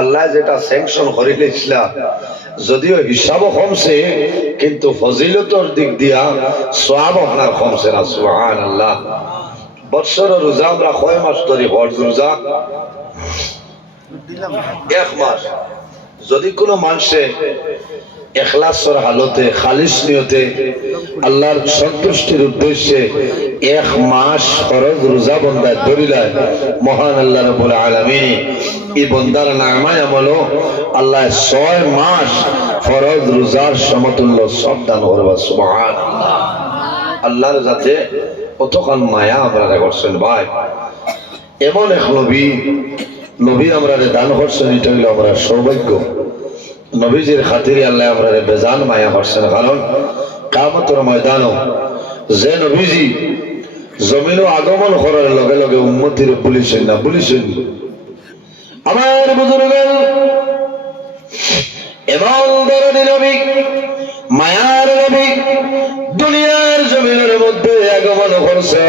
আল্লাহ যেটা স্যাংশন করিলে ইসলাম যদিও হিসাবও কমছে কিন্তু ফজিলতর দিক দিয়া সওয়াব আপনার কমছে না। সুবহানাল্লাহ। বছরের রোজা আমরা কয় মাস ধরে হজ রোজা 1 মাস। যদি কোনো মানুষে ইখলাসের হালতে খালিস নিয়তে আল্লাহর সন্তুষ্টির উদ্দেশ্যে 1 মাস ফরজ রোজা বন্দা ধরিলায় মহান আল্লাহ রাব্বুল আলামিন এই বন্দার নামায় আমল আল্লাহ 6 মাস ফরজ রোজার সমতুল্য সব দান করবে। সুবহানাল্লাহ। আল্লাহর যাতে কতক্ষণ মায়া আমরা করছেন ভাই, এমন এক নবী আমরা দান করছেন, এটা হইল আমরা সৌভাগ্য। নবীজির খাতিরে আল্লাহ আমরা বেজান মায়া করছেন, কারণ কিয়ামতের ময়দানও যে নবীজি জমিনও আগমন করার লগে লগে উম্মতিরে বলিছেন না বলিছেন আমার বুজুর্গের এমন দরদি নবী মায়ার নবী দুনিয়ার জমিনের মধ্যে আগমন করছে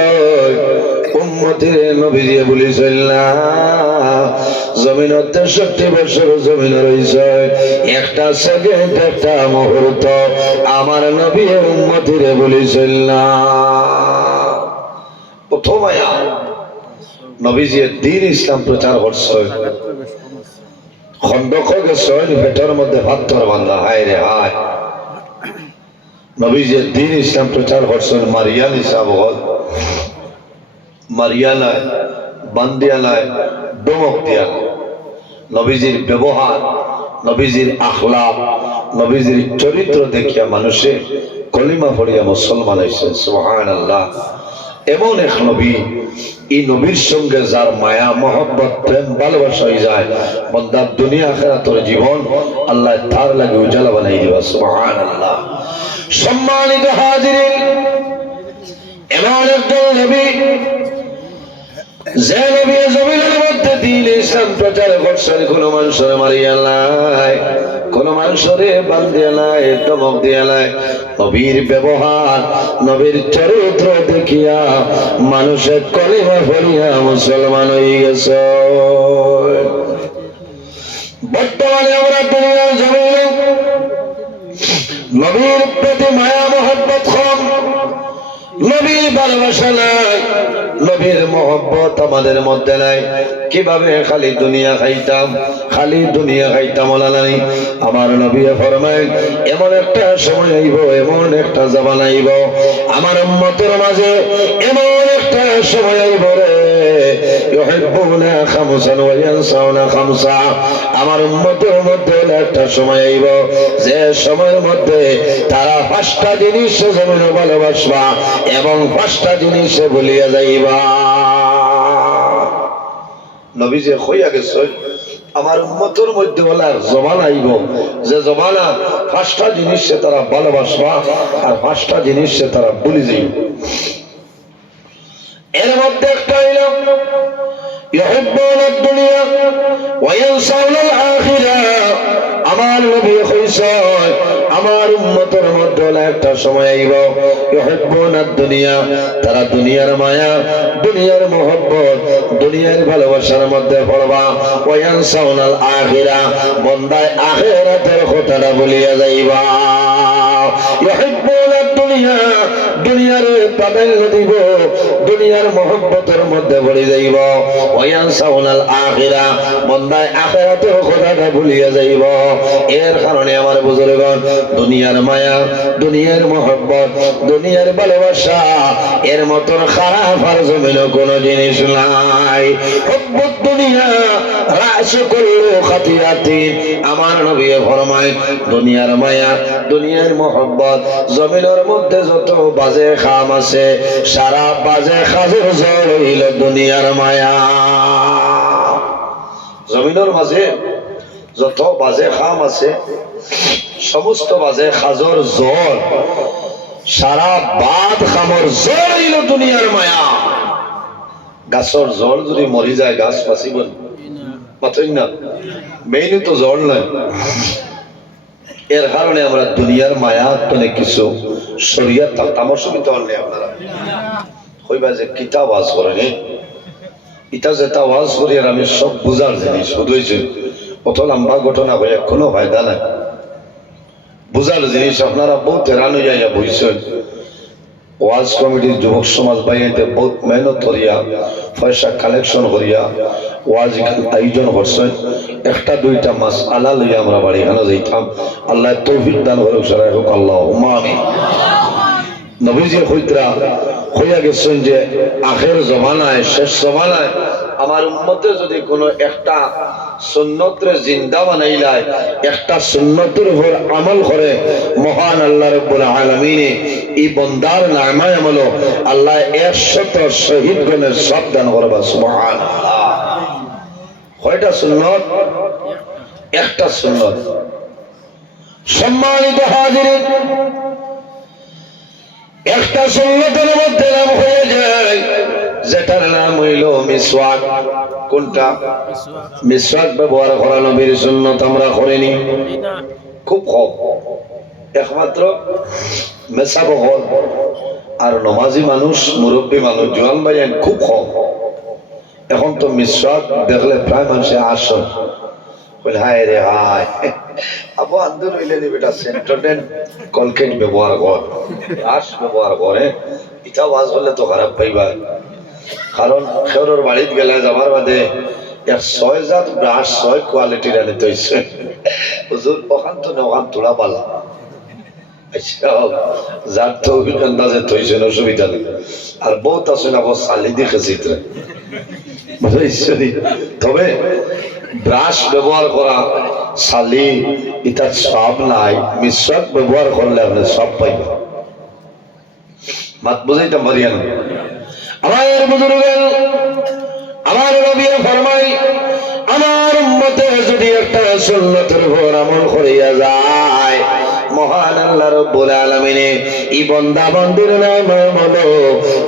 উম্মতিরে নবী দিয়ে বলিছেন না জমিন 63 বছর জমিন রয়েছে একটা সেকেন্ড একটা মুহূর্ত আমার নবী উম্মতিরে বলিছেন না প্রথম আয়া নবীজি দ্বীন ইসলাম প্রচার করছে খন্দক গেছেন পেটের মধ্যে পাথর বাঁধা হায় রে হায় নবীজি দ্বীন ইসলাম প্রচার করছেন মারিয়ান হিসাব মারিয়ানায় বান্দিয়ানায় ডমক দিয়া নবীজির ব্যবহার নবীজির আখলাক নবীজির চরিত্র দেখিয়া মানুষে কলিমা পড়িয়া মুসলমান হইছে সুবহানাল্লাহ এমন এক নবী এই নবীর সঙ্গে যার মায়া মহব্বত প্রেম ভালোবাসা হয়ে যায় বান্দার দুনিয়া আখিরাতের জীবন আল্লাহ তার লাগে উজালা বানাই দিবা সুবহানাল্লাহ সম্মানিত হাজিরিন এমন একজন নবী যে নবী জমিনের মধ্যে দ্বীন ইসলাম প্রচার করছেন কোন মানুষের মারিয়া নাই কোন মানুষের বান্ধিয়া নাই ধমক দিয়া নাই নবীর ব্যবহার নবীর চরিত্র দেখিয়া মানুষের কলিমা পড়িয়া মুসলমান হয়ে গেছে বর্তমানে আমরা দুনিয়ার জমিনে নবীর প্রতি মায়া মহব্বত কম নবীর ভালোবাসা নাই নবীর মহব্বত আমাদের মধ্যে নাই কিভাবে খালি দুনিয়া খাইতাম নাই আমার নবী ফরমায় এমন একটা সময় আইব এমন একটা জামানা আইব আমার উম্মতের মাঝে এমন একটা সময় আইব রে ইউহিব্বুনা খামসান ওয়া ইয়ানসাউনা খামসা আমার উম্মতের মধ্যে একটা সময় আইব যে সময়ের মধ্যে তারা 5টা জিনিস জমিন ভালোবাসবা এবং 5টা জিনিস ভুলিয়া যাইবা নবীজি কইয়া গেছে আমার উম্মতের মধ্যে বলার জমানা আইব যে জমানা 5টা জিনিস তারা ভালোবাসবা আর 5টা জিনিস তারা ভুলি যাইব এর মধ্যে একটা হইল ইউহিব্বুনা দুনিয়া ওয়া ইয়ানসাউনা আখিরা আমার নবী কইছে আমার উম্মতের মধ্যে একটা সময় আইব ইউহিব্বুনা দুনিয়া তারা দুনিয়ার মায়া দুনিয়ার মহব্বত দুনিয়ার ভালোবাসার মধ্যে পড়বা ওয়া ইয়ানসাউনা আখিরা বন্দায় আখিরাতের কথাটা ভুলিয়া যাইবা ইউহিব্বুনা দুনিয়া দুনিয়ার প্রাধান্য দিব দুনিয়ার মহব্বতের মধ্যে ভরে যাইব ওয়া ইয়ানসাউনা আখিরা বন্দায় আখিরাতের কথাটা ভুলিয়া যাইব এর কারণে আমার বুজুর্গণ দুনিয়ার মায়া দুনিয়ার মহব্বত দুনিয়ার ভালোবাসা এর মতন খারাপ আর জমিনে কোনো জিনিস নাই হুব্বুদ দুনিয়া রাসু কুল্লু খাতিয়াতিন আমার নবী ফরমায় দুনিয়ার মায়া দুনিয়ার মহব্বত জমিনের মধ্যে যত বাজে খাম আছে সারা বাজে খাজের জল হইল দুনিয়ার মায়া জমিনের মাঝে যত বাজে খাম আছে সমস্ত বাজে খাজর জল সারা বাদ খামর জল হইল দুনিয়ার মায়া গাছর জল যদি মরি যায় গাছ বাঁচিব মাথই না মেইন তো জল নাই এর কারণে আমরা দুনিয়ার মায়া অনেক কিছু শরীয়ত তামার সুবিধা নেই আপনারা কইবা যে কিতাব ওয়াজ করেনি ইটা যেটা ওয়াজ করি আর আমি সব বুঝার জিনিস শুধুইছি অত লম্বা ঘটনা হয়ে কোনো ফায়দা নাই বুঝার জিনিস আপনারা বহুত হেরান হয়ে যাইয়া বইছেন ওয়াজ কমিটির যুবক সমাজ বাইতে বহুত মেহনত করিয়া পয়সা কালেকশন করিয়া ওয়াজ আয়োজন করছেন একটা দুইটা মাস আলা লইয়া আমরা বাড়ি এখানে যাইতাম আল্লাহ তৌফিক দান করুক সারাই হোক আল্লাহুম্মা আমিন নবীজি হইয়া গেছেন যে আখের জমানায় শেষ জমানায় আমার উম্মতে যদি কোনো একটা সুন্নতরে জিন্দা বানাইলায় একটা সুন্নতের উপর আমল করে মহান আল্লাহ রাব্বুল আলামিন এই বান্দার নামায় আমল আল্লাহ 100 শহীদ গণের সব দান করবা সুবহানাল্লাহ কয়টা সুন্নত একটা সুন্নত সম্মানিত হাজিরিন একটা সুন্নতের মধ্যে নাম হয়ে যায় যেটার নাম হইল মিসওয়াক। কোনটা? মিসওয়াক ব্যবহার করা নবীর সুন্নত আমরা করিনি, খুব কম। একমাত্র মেসাবহল আর নমাজি মানুষ, মুরব্বী মানুষ, জোয়ান ভাইয়ান খুব কম। এখন তো মিসওয়াক দেখলে প্রায় মানুষে আসল বলে হায় রে হায় আবু আন্দোলন হইলে নি বেটা সেন্ট্রোডেন্ট কলকেট ব্যবহার কর, আস ব্যবহার করে। এটা ওয়াজ হলে তো খারাপ পাইবা, কারণ খেরোর বাড়িতে গেলে যাবার বাদে 6 জাত ব্রাশ 6 কোয়ালিটির আনে তৈছে হুজুর ওখান তো না ওখান তোলা পালা। আচ্ছা যার তো আন্দাজে তৈছে অসুবিধা নেই। আর বহুত আছে না সালি দেখে চিত্রে, তবে ব্রাশ ব্যবহার করা সালি এটার সব নাই, মিসওয়াক ব্যবহার করলে আপনি সব পাইবেন। মাত বুঝাইতাম পারিয়া না। আমার বুজুর্গ, আমার নবী ফরমাই, আমার উম্মতের যদি একটা সুন্নতের উপর আমল করিয়া যায়, মহান আল্লাহ রাব্বুল আলামিন এই বান্দা বান্দির নাম হলো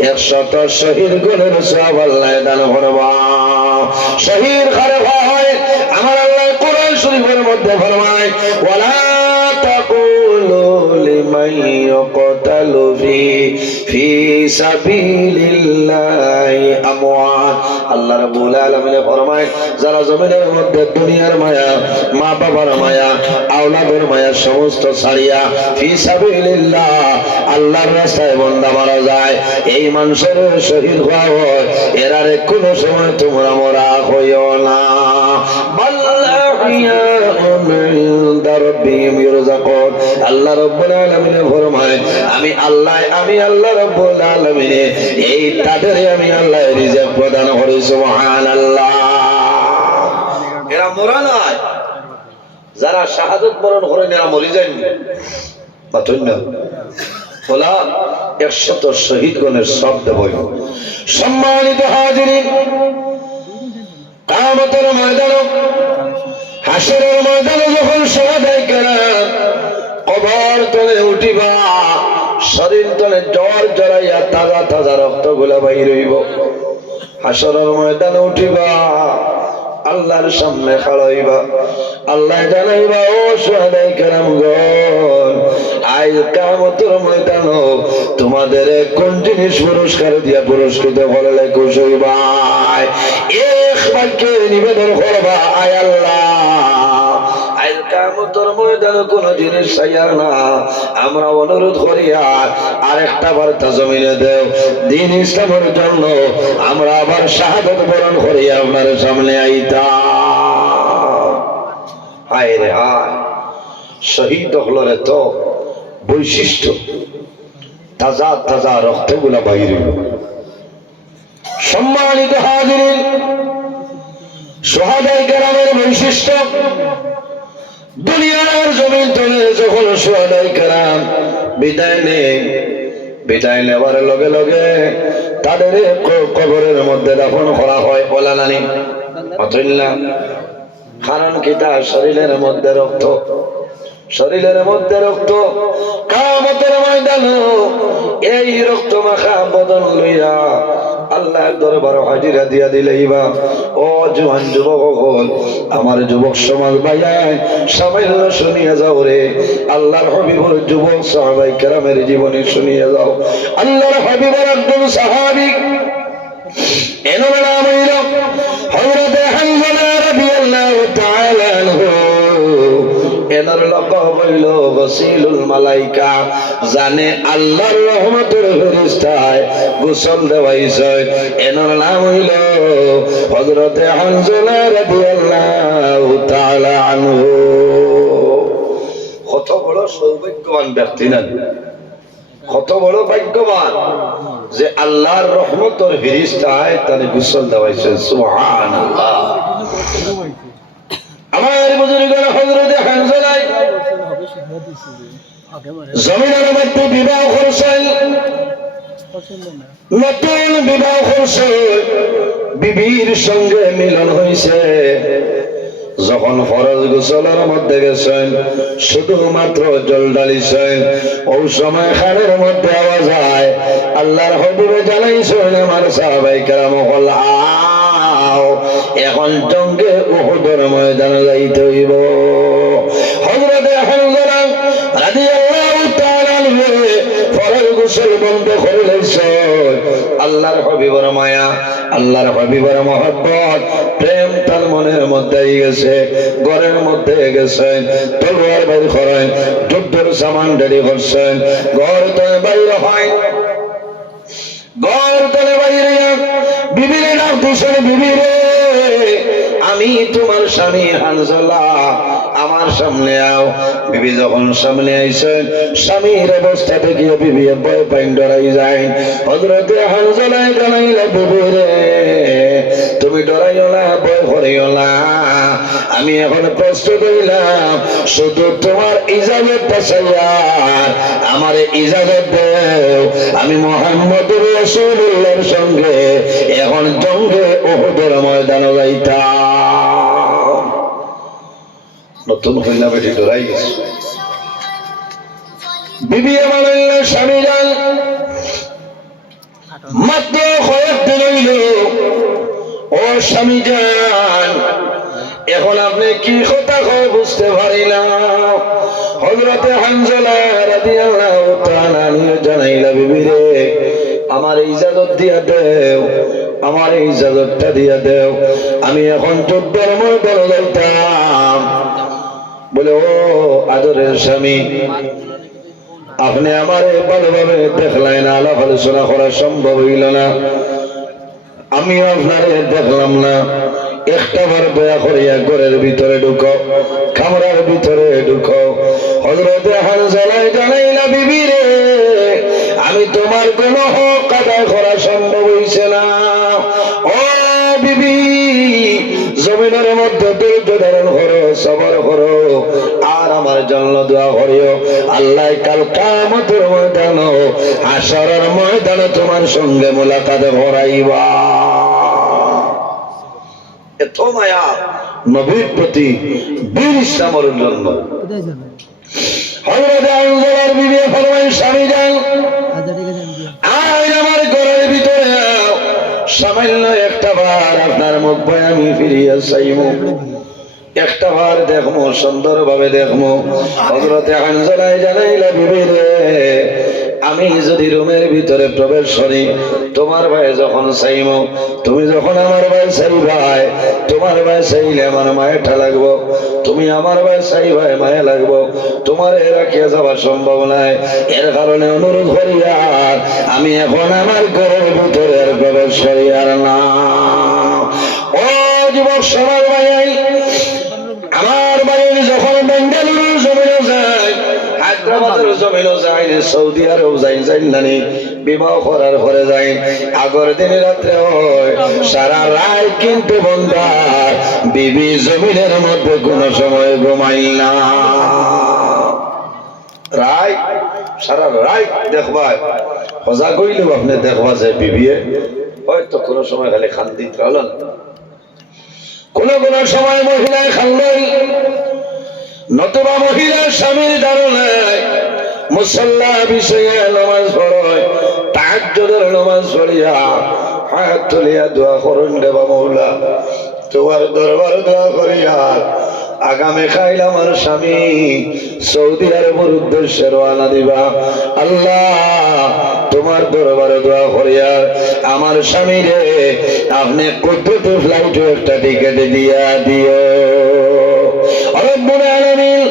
100 শহীদ গুণের সওয়াব আল্লাহ দান করবা। শহীদ খারফা হয় আমার আল্লাহ কোরআন শরীফের মধ্যে ফরমায়, ওয়ালা তাকুলু লিমান ইয়াকতালু ফি সাবিলিল্লাহি আমওয়াত। আল্লাহ রাব্বুল আলামিন ফরমায়, যারা জমিনের মধ্যে দুনিয়ার মায়া, মা বাবার মায়া, আওলাদের মায়া সমস্ত ছাড়িয়া ফি সাবিলিল্লাহ আল্লাহর রাস্তায় বান্দা মারা যায়, এই মানুষের শহীদ হওয়া হয়। এরারে কোন সময় তোমরা মরা হইও না। আল্লাহ রাব্বুল আলামিন ফরমায়, আমি আল্লাহ রাব্বুল আলামিন এই তাদের আমি আল্লাহ রিজিক প্রদান করি। সুবহানাল্লাহ। এরা মরা নাই, যারা শাহাদাত বরণ করেন এরা মরে যায়নি। বলা 100 শহীদ গণের শব্দ বই। সম্মানিত হাজিরিন, কিয়ামতের ময়দানে, হাসরের ময়দানে যখন সবাই কেরাম কবর তলে উঠিবা, শরীর তলে জ্বর জড়াইয়া তাজা তাজা রক্ত গুলা বাইর হইব। হাসরের ময়দানে উঠিবা, আল্লাহর সামনে খাড়াইবা, আল্লাহ জানাইবা, ও সুহাদাই কেরামগণ, আজ কিয়ামতের ময়দানে তোমাদের কোন জিনিস পুরস্কার দিয়া পুরস্কৃত করলে খুশি হইবা? এক বাক্যে নিবেদন করবা, আয় আল্লাহ আজ কিয়ামতের ময়দানে কোন জিনিস চাইয়া না, আমরা অনুরোধ করি আরেকটা বার্তা জমিনে দেও, দিন ইসলামের জন্য আমরা আবার শাহাদাত বরণ করি আপনার সামনে আইতাম। হায় রে হায়, শহীদ হলরে তো বৈশিষ্ট্য তাজা তাজা রক্তগুলা বাইরে। সম্মানিত হাজিরিন, শুহাদায়ে কেরামের বৈশিষ্ট্য, দুনিয়ার জমিন তলে যখন শুহাদায়ে কেরাম বিদায় নেওয়ার লগে লগে তাদের কবরের মধ্যে দাফন করা হয়। বলা নানি অতল্লা, কারণ কি তার শরীরের মধ্যে রক্ত, শরীরের মধ্যে রক্ত। কিয়ামতের ময়দানে এই রক্ত মাখা বদন লইয়া আল্লাহ দরবার হাজিরা দিয়া দিলেইবা। ও জওয়ান যুবক, আমার যুবক সমাজ ভাইয়াই সামান্য শুনিয়া যাও রে, আল্লাহর হাবিবের যুবক সাহাবায়ে কেরামের জীবনী শুনিয়া যাও। আল্লাহর হাবিবের একজন সাহাবী, এনার নাম হইল হযরত হামজা রাদিয়াল্লাহু তাআলা আনহু। এনার লকব হইল গসিলুল মালাইকা, জানে আল্লাহর রহমতের ফেরেশতায় গোসল দেওয়াইছে। এনার নাম হইল হযরত হামজা রাদিয়াল্লাহু তাআলা আনহু। কত বড় সৌভাগ্যবান ব্যক্তি না, কত বড় ভাগ্যবান যে আল্লাহর রহমতের ফেরেশতায় তারে গোসল দেওয়াইছে। সুবহানাল্লাহ। আমার বুজুর্গরা হযরত হামজা জমিনের মধ্যে বিবাহ করছেন, নতুন বিবাহ করছে, বিবির সঙ্গে মিলন হয়েছে। যখন ফরজ গোসলের মধ্যে গেছেন শুধুমাত্র জল ঢালিছেন ওই সময় খানের মধ্যে আওয়াজ হয় আল্লাহর হাবিবে জানাইছেন আমার সাহাবায়ে কেরাম হল আও এখন জঙ্গে উহুদের ময়দানে যাইতে হইব। হযরতে হামজা রাদিয়াল্লাহু তাআলা আনহু ফরজ গোসল বন্ধ করে লইছেন। আল্লাহর হাবিবের মায়া আল্লাহর হাবিবের মহব্বত প্রেম তার মনের মধ্যে গেছে, ঘরের মধ্যে গেছেন, তলোয়ার বাইর করেন, যুদ্ধের সামান রেডি করছেন, ঘর তলে বাইরে হয়, ঘর তলে বাইরে বিবিরে নাম দিছেন, বিবিরে আমি তোমার স্বামী হানজালা, আমার সামনে আও। বিবি যখন সামনে আইছেন স্বামীর অবস্থা দেখিয়ে বিবি ভয় পাইন ডরাই যায়। হযরতে হানজালা জানাইলা বিবি রে তুমি ডরাইও না, ভয় করিও না, আমি এখন প্রস্তুত হইলাম শুধু তোমার ইজাজত পাইয়া আমার ইজাজত দেও, আমি মুহাম্মদুর রাসূলুল্লাহর সঙ্গে এখন জঙ্গে উহুদের ময়দানে যাইতাম। নতুন হইলা বেটি ডরাই গেছে। বিবি আমার স্বামী যান মাত্র কয়েকদিন হইল। ও স্বামী যান এখন আপনি কি কথা কয় বুঝতে পারি না। হযরতে হানজালা রাদিয়াল্লাহু তাআলা আনহু জানাইলা বিবি রে আমার ইজাজত দিয়া দেও, আমার ইজাজতটা দিয়া দেও, আমি এখন যুদ্ধের ময়দানে যাইতাম। বলে ও আদরের স্বামী আপনি আমারে ভালোভাবে দেখলেন না, আলাপ আলোচনা করা সম্ভব হইল না, আমি আপনারে দেখলাম না, একটা বার দয়া করিয়া ঘরের ভিতরে ঢুকো, কামরার ভিতরে ঢুকো। হযরতে হানজালা জানাইলা বিবি রে আমি তোমার কোনো হক আদায় করা সম্ভব হইছে না। ও বিবি জমিনের মধ্যে ধৈর্য ধারণ করো, সবর করো, আর আমার জন্য দোয়া করিও। আল্লাহ কাল কিয়ামতের ময়দানে হাশরের ময়দানে তোমার সঙ্গে মুলাকাত করাইবা। এত মায়া নবীর প্রতি বীর ইসলামের জন্য। হযরত হানজালার বিবি ফরমায় স্বামী যান আজ আমার ঘরের ভিতরে সামান্য একটা বার আপনার মুখ ভয় আমি ফিরিয়া চাইব, একটা বার দেখবো, সুন্দর ভাবে দেখবো। হযরতে হানজালা জানাইলা বিবি রে আমি যদি রুমের ভিতরে প্রবেশ করি তোমার ভাই যখন চাইব, তুমি যখন আমার ভাই চাইবাই, তোমার ভাই চাইলে আমার মায়েরটা লাগবো, তুমি আমার ভাই চাইবাই মায়া লাগবো, তোমার রাখিয়া যাওয়া সম্ভব নাই। এর কারণে অনুরোধ করি আর আমি এখন আমার ঘরের ভিতরে প্রবেশ করি আর না। ও যুবক সবার ভাই আমার ভাই যখন বেঙ্গালুরুর জমিনে যায়, হায়দ্রাবাদের জমিনে যায়, সৌদি আরব যাই জানি বিবাহ করার পরে যাই, আগের দিনে রাত্রে হয় সারা রাত কিন্তু বন্ধার বিবি জমিনের মধ্যে কোন সময় ঘুমাই না। রায় সারা রাত দেখবা সজা কইলেও আপনি দেখবা যে বিবিয়ে হয়তো কোন সময় খালি খান্দি হলেন, কোন কোন সময় মহিলায় খান্দাই, নতুবা মহিলার স্বামীর ধারণায় মুসাল্লা বিষয়ে নামাজ পড়ায়, তাহাজ্জুদের নামাজ পড়িয়া হাত তুলিয়া দোয়া করুন দেবা মৌলা তোমার দরবার দোয়া করিয়া আগামী খাইল আমার স্বামী সৌদি আরবের উদ্দেশ্যে রওনা দিবা। আল্লাহ তোমার দরবারে দোয়া করিয়া আমার স্বামী রে আপনি কুদরতি ফ্লাইটে একটা টিকেট দিয়া দিও। রব্বুল আলামিন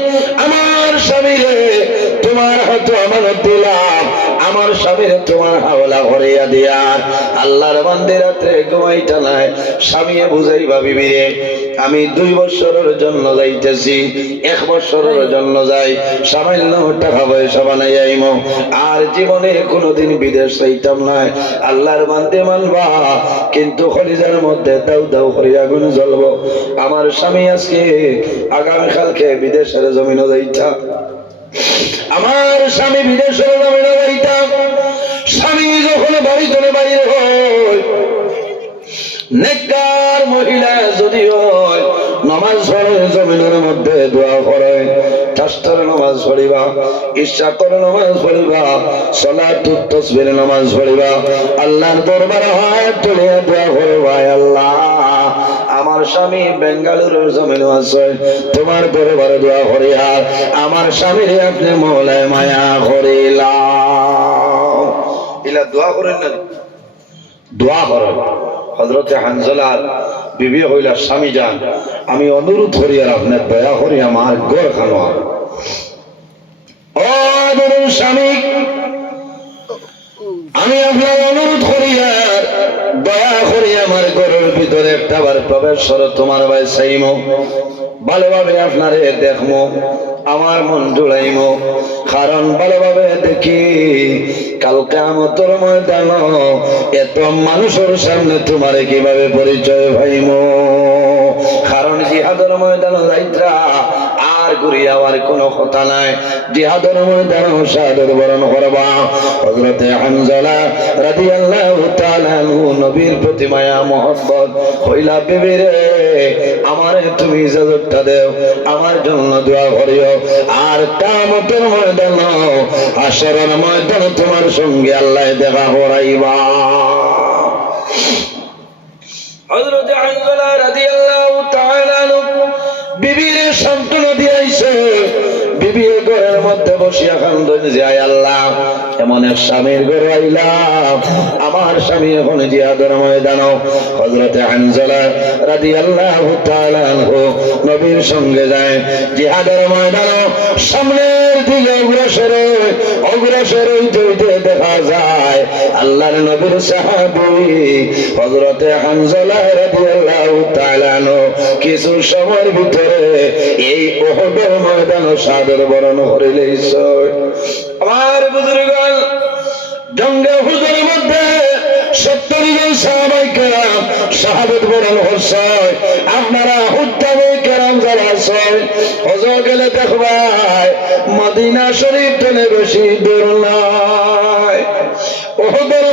আমার স্বামী রে তোমার হাতে আমানত দিলাম, আমার স্বামীর তোমার হাওলা করিয়া দিয়া। আল্লাহর বান্দে রাত্রে ঘুমাইতা নাই, স্বামীয়ে বুঝাইবা বিবি রে আমি 2 বছরের জন্য যাইতেছি, 1 বছরের জন্য যাই, সামান্য টাকা পয়সা বানাই আইম, আর জীবনে কোনোদিন বিদেশ যাইতাম না। আল্লাহর বান্দে মানবা কিন্তু খলিজার মধ্যে দাউ দাউ করে আগুন জ্বলবো। আমার স্বামী আজকে আগামীকালকে বিদেশের জমিনে যাইতা, আমার স্বামী বিদেশের জমিনে যাইতা। স্বামী যখন বাড়ি করে বাইরে হয়, নেককার মহিলা যদি হয় নমাজ পড়ে জমিনের মধ্যে দোয়া করে, চারটার নামাজ পড়িবা, ইশা করে নামাজ পড়িবা, সালাতুত তাসবিহ নামাজ পড়িবা, আল্লাহর দরবারে হাত তুলে দোয়া করবা, আল্লাহ আমার স্বামী বেঙ্গালুরুর জমিনে আছে, তোমার দরবারে দোয়া করি, আর আমার স্বামীর আপনি মওলায় মায়া করিলাম। ইলা দোয়া করেন না, দোয়া করেন। হযরতে হানজালার বিবি হইলা, স্বামী যান আমি অনুরোধ করি আর আপনার দয়া করি আমার ঘর খানো। ও আদরের স্বামী, আমি আপনার অনুরোধ করি আর দয়া করি আমার ঘরের ভিতরে একটা বার প্রবেশ করো, তোমার ভাই চাইমো, ভালোভাবে আপনারে দেখমো, আমার মন জুড়াইমো, কারণ ভালোভাবে দেখি কাল কিয়ামতের ময়দানে এত মানুষের সামনে তোমারে কিভাবে পরিচয় পাইমো। কারণ জিহাদের ময়দানে যাইত্রা আর ঘুরে যাওয়ার কোনো কথা নাই, জিহাদের ময়দানে শাহাদাত বরণ করবা। হযরতে হানজালা রাদিয়াল্লাহু তাআলা আনহু নবীর প্রতি মায়া মহব্বত হইলা, বিবি রে আমারে তুমি ইজাজতটা দেও, আমার জন্য দোয়া করিও, আর কিয়ামতের ময়দানে হাশরের ময়দানে তোমার সঙ্গে আল্লাহ দেখা করাইবা। হযরতে হানজালা রাদিয়াল্লাহু তাআলা আনহু বিবির সান্ত্বনা দিয়েছে, বিবি ঘরের মধ্যে বসিয়া কান্দন যে আয় আল্লাহ এমন এক স্বামীর ঘরে আইলাম, আমার স্বামী এখন জিহাদের ময়দানে। হযরতে হানজালা রাদিয়াল্লাহু তাআলা আনহু নবীর সঙ্গে যায় জিহাদের ময়দানে, সামনের দিকে অগ্রসর হইতে দেখা যায় আল্লাহর নবীর সাহাবী হযরতে হানজালা রাদিয়াল্লাহু তাআলা আনহু কিছু সময়ের ভিতরে এই উহুদের ময়দানে শাহাদাত বরণ করিলেছে। আমার বুজুর্গগণ, জঙ্গে উহুদের মধ্যে 70 জন সাহাবায়ে কেরাম শাহাদাত বরণ করছে। আপনারা হুদ্দাবে কেরাম যারা আছেন হজে গেলে দেখবাই মদিনা শরীফ থেকে বেশি দূর নয়। উহুদের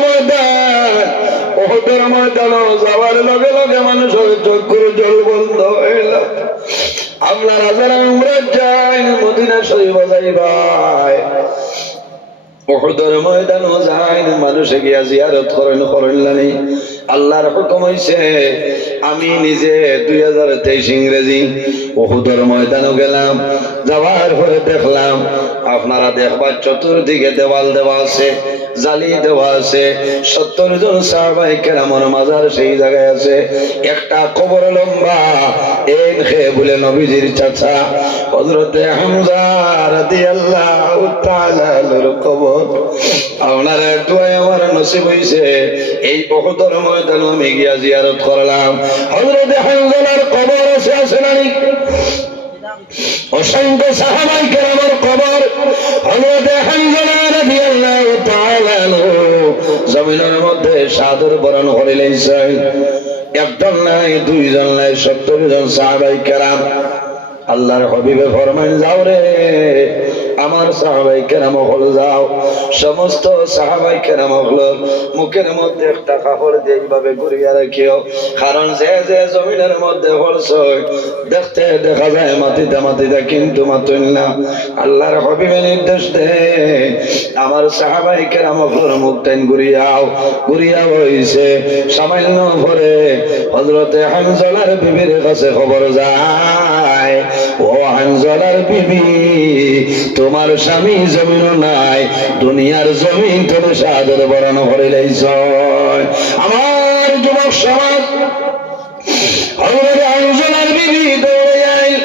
ময়দানে যাওয়ার লগে লগে মানুষের চক্ষুর জল বন্ধ হইল। আপনারা যারা উমরা যান মদিনা শরীফ যাইবাই, উহুদের ময়দানে যান, মানুষে গিয়া জিয়ারত করেন করলেনি। আল্লাহর হুকুম হইছে, আমি নিজে 2023 ইংরেজি উহুদের ময়দানে গেলাম, যাওয়ার পরে দেখলাম আপনারা দেখবার চতুর্দিকে দেওয়াল দেওয়া আছে, জালি দেওয়া আছে, 70 জন সাহাবায়ে কেরামের মাজার সেই জায়গায় আছে। একটা কবর লম্বা, এনখে বলে নবীজির চাচা হযরতে হামজা রাদিয়াল্লাহু তাআলা এর কবর। আপনার দোয়া আমার নসিব হইছে, এই উহুদের ময়দানে আমি গিয়া জিয়ারত করলাম। হযরতে হামজার কবর আছে না? অসংখ্য সাহাবায়ে কেরামের কবর। হযরতে হামজা রাদিয়াল্লাহু তাআলা আনহু জমিনের মধ্যে শাহাদাত বরণ করিলেছেন। একজন নাই, দুইজন নাই, 70 জন সাহাবায়ে কেরাম। আল্লাহর হাবিবে ফরমান, যাও রে আমার সাহাবায়ে কেরাম হল, যাও। সমস্ত সাহাবায়ে কেরাম হল মুখের মধ্যে একটা কাপড় দিয়ে এইভাবে ঘুরিয়ে রাখিও, কারণ যে যে জমিনের মধ্যে পড়ছে দেখতে দেখা যায় মাটিতে, কিন্তু মাতুন না। আল্লাহর হাবিবে নির্দেশ দে, আমার সাহাবায়ে কেরাম হল মুখ টাইন ঘুরিয়া হইছে। সামান্য পরে হযরতে হানজালার বিবির কাছে খবর যায়, ও হানজালার বিবি, তোমার স্বামী জমিন নাই, দুনিয়ার জমিন তুমি শাহাদাত বরণ করিলেছ। আমার যুবক সমাজ, হযরতে হানজালার বিবি দৌড়ে আইল,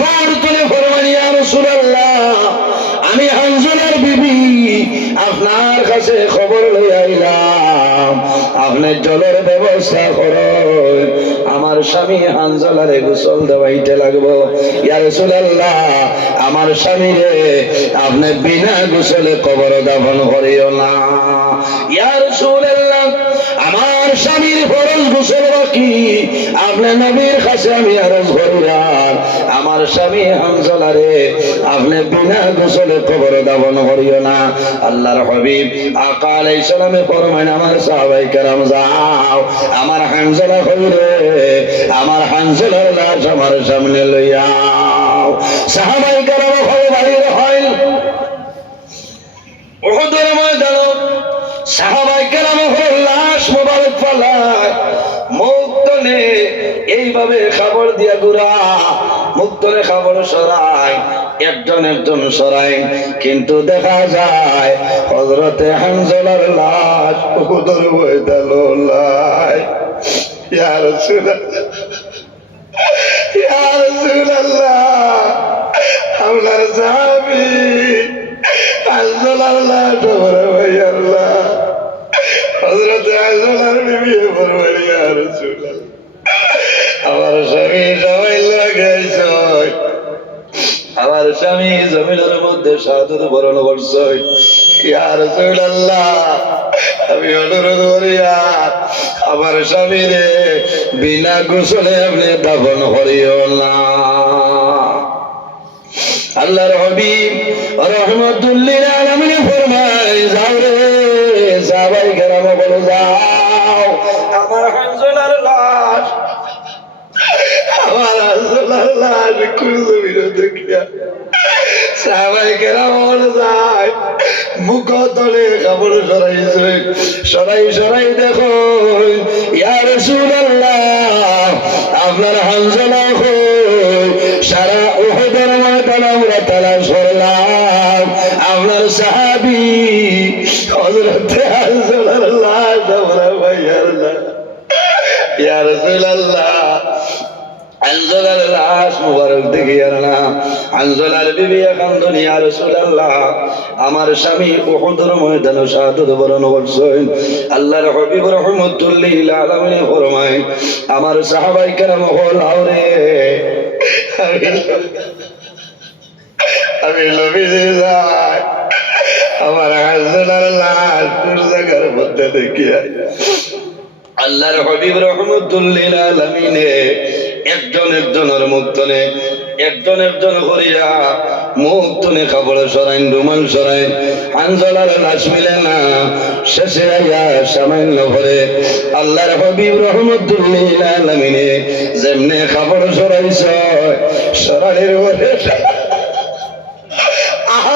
দৌড় তুলে ফরমান, ইয়া রাসূলুল্লাহ, আমি হানজালার বিবি আপনার কাছে খবর লই আইলাম, আপনি জলের ব্যবস্থা করুন, আমার স্বামী হানজালারে গোসল দেওয়াইতে লাগবো। ইয়া রাসূলুল্লাহ, আমার স্বামীরে আপনি বিনা গোসলে কবর দাফন করিও না। ইয়া রাসূলুল্লাহ, আমার স্বামীর ফরজ গোসল বাকি আপনি নবীর কাছে আমি আরজ করিলাম আমার স্বামী হানজালারে আপনি বিনা গোসলে কবর দাফন করিও না। আল্লাহর হাবিব আকা আলাইহিস সালামে ফরমান আমার সাহাবায়ে কেরাম যাও আমার হানজালা কইরে আমার হানজালার লাশ আমার সামনে লইয়াও। সাহাবায়ে কেরাম বাইরে হইল উহুদের ময়দানে সাহাবায়ে কেরাম লাশ মোবারক ফালায় মুক্তনে এইভাবে খবর দিয়া গুরা মুক্তনে খবর সরায় একজন একজন সরায় কিন্তু দেখা যায় হযরতে হানজালার লাশ উহুদের ময়দানে লাই। ইয়া রাসূলুল্লাহ ইয়া রাসূলুল্লাহ আপনার সাহাবী হানজালার লাশ ওরে ভাই আল্লাহ হযরত হানজালার বিবি বললেন ইয়া রাসূলুল্লাহ আমার স্বামী সবাই লাগাইছ আমার স্বামী জমিনের মধ্যে শাহাদাত বরণ করছে। ইয়া রাসূলুল্লাহ আমি অনুরোধ করিয়া আমার স্বামীরে বিনা গোসলে আপনি দাফন করিও না। আল্লাহর হাবিব রাহমাতুল লিল আলামিন ফরমায় যাও রে সাহাবায়ে কেরাম বলো যাও আমার হানজালার লাশ আমার হানজালার লাশ কুলজমির দেখিয়া সাহাবায়ে কেরাম বলো যায় মুখ তলে কাপড় সরাইছে সরাই সরাই দেখো ইয়া রাসূলুল্লাহ আপনার হানজালা কই সারা উহুদের ময়দানে আমরা তালাশ করলাম আপনার সাহাবী হযরতে হানজালার লাশ আমরা পাইলাম না। ইয়া রাসূলুল্লাহ হানজালার লাশ মুবারক দেখিয়া না হানজালার বিবি কান্দনি ইয়া রাসূলুল্লাহ আমার স্বামী উহুদের ময়দানে শাহাদাত বরণ করছেন। আল্লাহর হাবিব রাহমাতুল লিল আলামিন ফরমায় আমার সাহাবায়ে কেরাম হল আওরে আমি নবীজি যাই আমার হানজালার লাশ জায়গার মধ্যে দেখিয়া আল্লাহর হাবিব রাহমাতুল লিল আলামিন একজন একজনের মুক্তনে একজন একজন করিয়া মুক্তনে কাপড় সরাইন রুমাল সরাইন হানজালার লাশ মিলে না শেষে আইয়া সামান্য ভরে আল্লাহর হাবিব রাহমাতুল লিল আলামিন যেমনে কাপড় সরাইছ সরাইর ভরে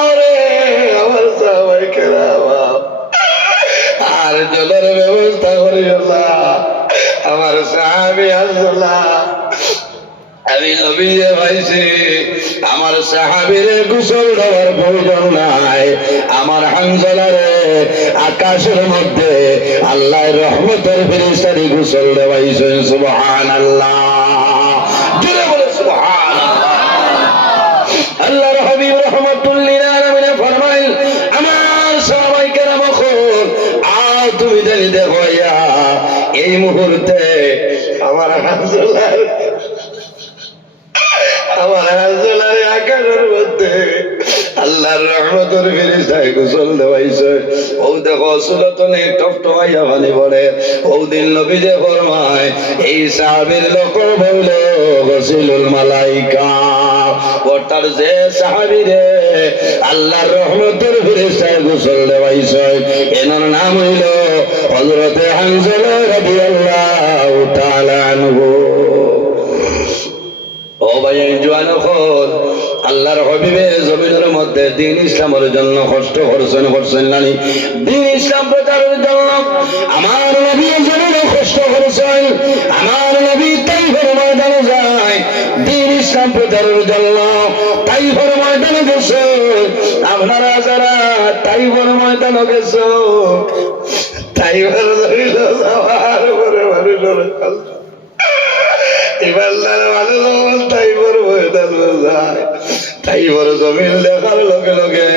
আরে আমার সাহাবায়ে কেরাম আর জলের ব্যবস্থা করিও না আমার সাহাবী হানজালা আমি নবীয়ে ভাইছি আমার সাহাবীরে গোসল দেওয়ার প্রয়োজন নাই আমার হানজালারে আকাশের মধ্যে আল্লাহর রহমতের ফেরেশতারে গোসল দেওয়াইছেন। সুবহানাল্লাহ জোরে বলে সুবহানাল্লাহ। আল্লাহর হাবিব রাহমাতুল লিল আলামিন ফরমাইল আমার সাহাবায়ে কেরাম তুমি জানি দেখো এই মুহূর্তে আমার হানজালার আকাশের মধ্যে আল্লাহর রহমতের ফেরেশতায় গোসল দেওয়াইছে। ও দেখো সুলতনে টপটপাইয়া পানি পড়ে ও দিন নবীজি ফরমায় এই সাহাবীর লোক বলে গসিলুল মালাইকা অর্থাৎ যে সাহাবীরে আল্লাহর রহমতের ফেরেশতায় গোসল দেওয়াইছে এনার নাম হইল হযরতে হানজালা রাদিয়াল্লাহু তাআলা আনহু। ও ভাই জওয়ান হল আল্লাহর হাবিবে জমিনের মধ্যে দ্বীন ইসলামের জন্য কষ্ট করছেন নানি দ্বীন ইসলাম প্রচারের জন্য আমার নবী জমিনে কষ্ট করেছেন। আমার নবী তাইফের ময়দানে যায় দ্বীন ইসলাম প্রচারের জন্য তাইফের ময়দানে গেছে। আপনারা যারা তাইফের ময়দানে গেছো তাইফের যাওয়ার পরে মানুষের ইমানদার মানুষ তাইফের ময়দানে যায় তাইফের জমিন দেখার লগে লগে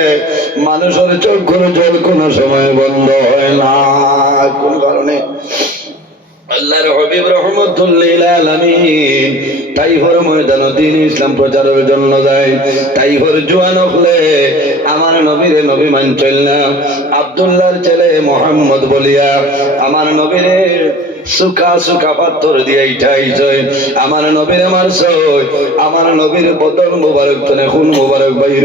মানুষের চোখের জল কোনো সময় বন্ধ হয় না। কোন কারণে আল্লাহর হাবিব রাহমাতুল লিল আলামিন তাইফের ময়দানে দ্বীন ইসলাম প্রচারের জন্য যায়। তাইফের জওয়ান হলে আমার নবীরে নবী মানছিল না, আব্দুল্লাহর ছেলে মুহাম্মদ বলিয়া আমার নবীরে সুকা সুকা পাথর দিয়ে ইঠাইছে, আমার নবীরে মারছে, আমার নবীর বদন মুবারক তনে খুন মুবারক বাইর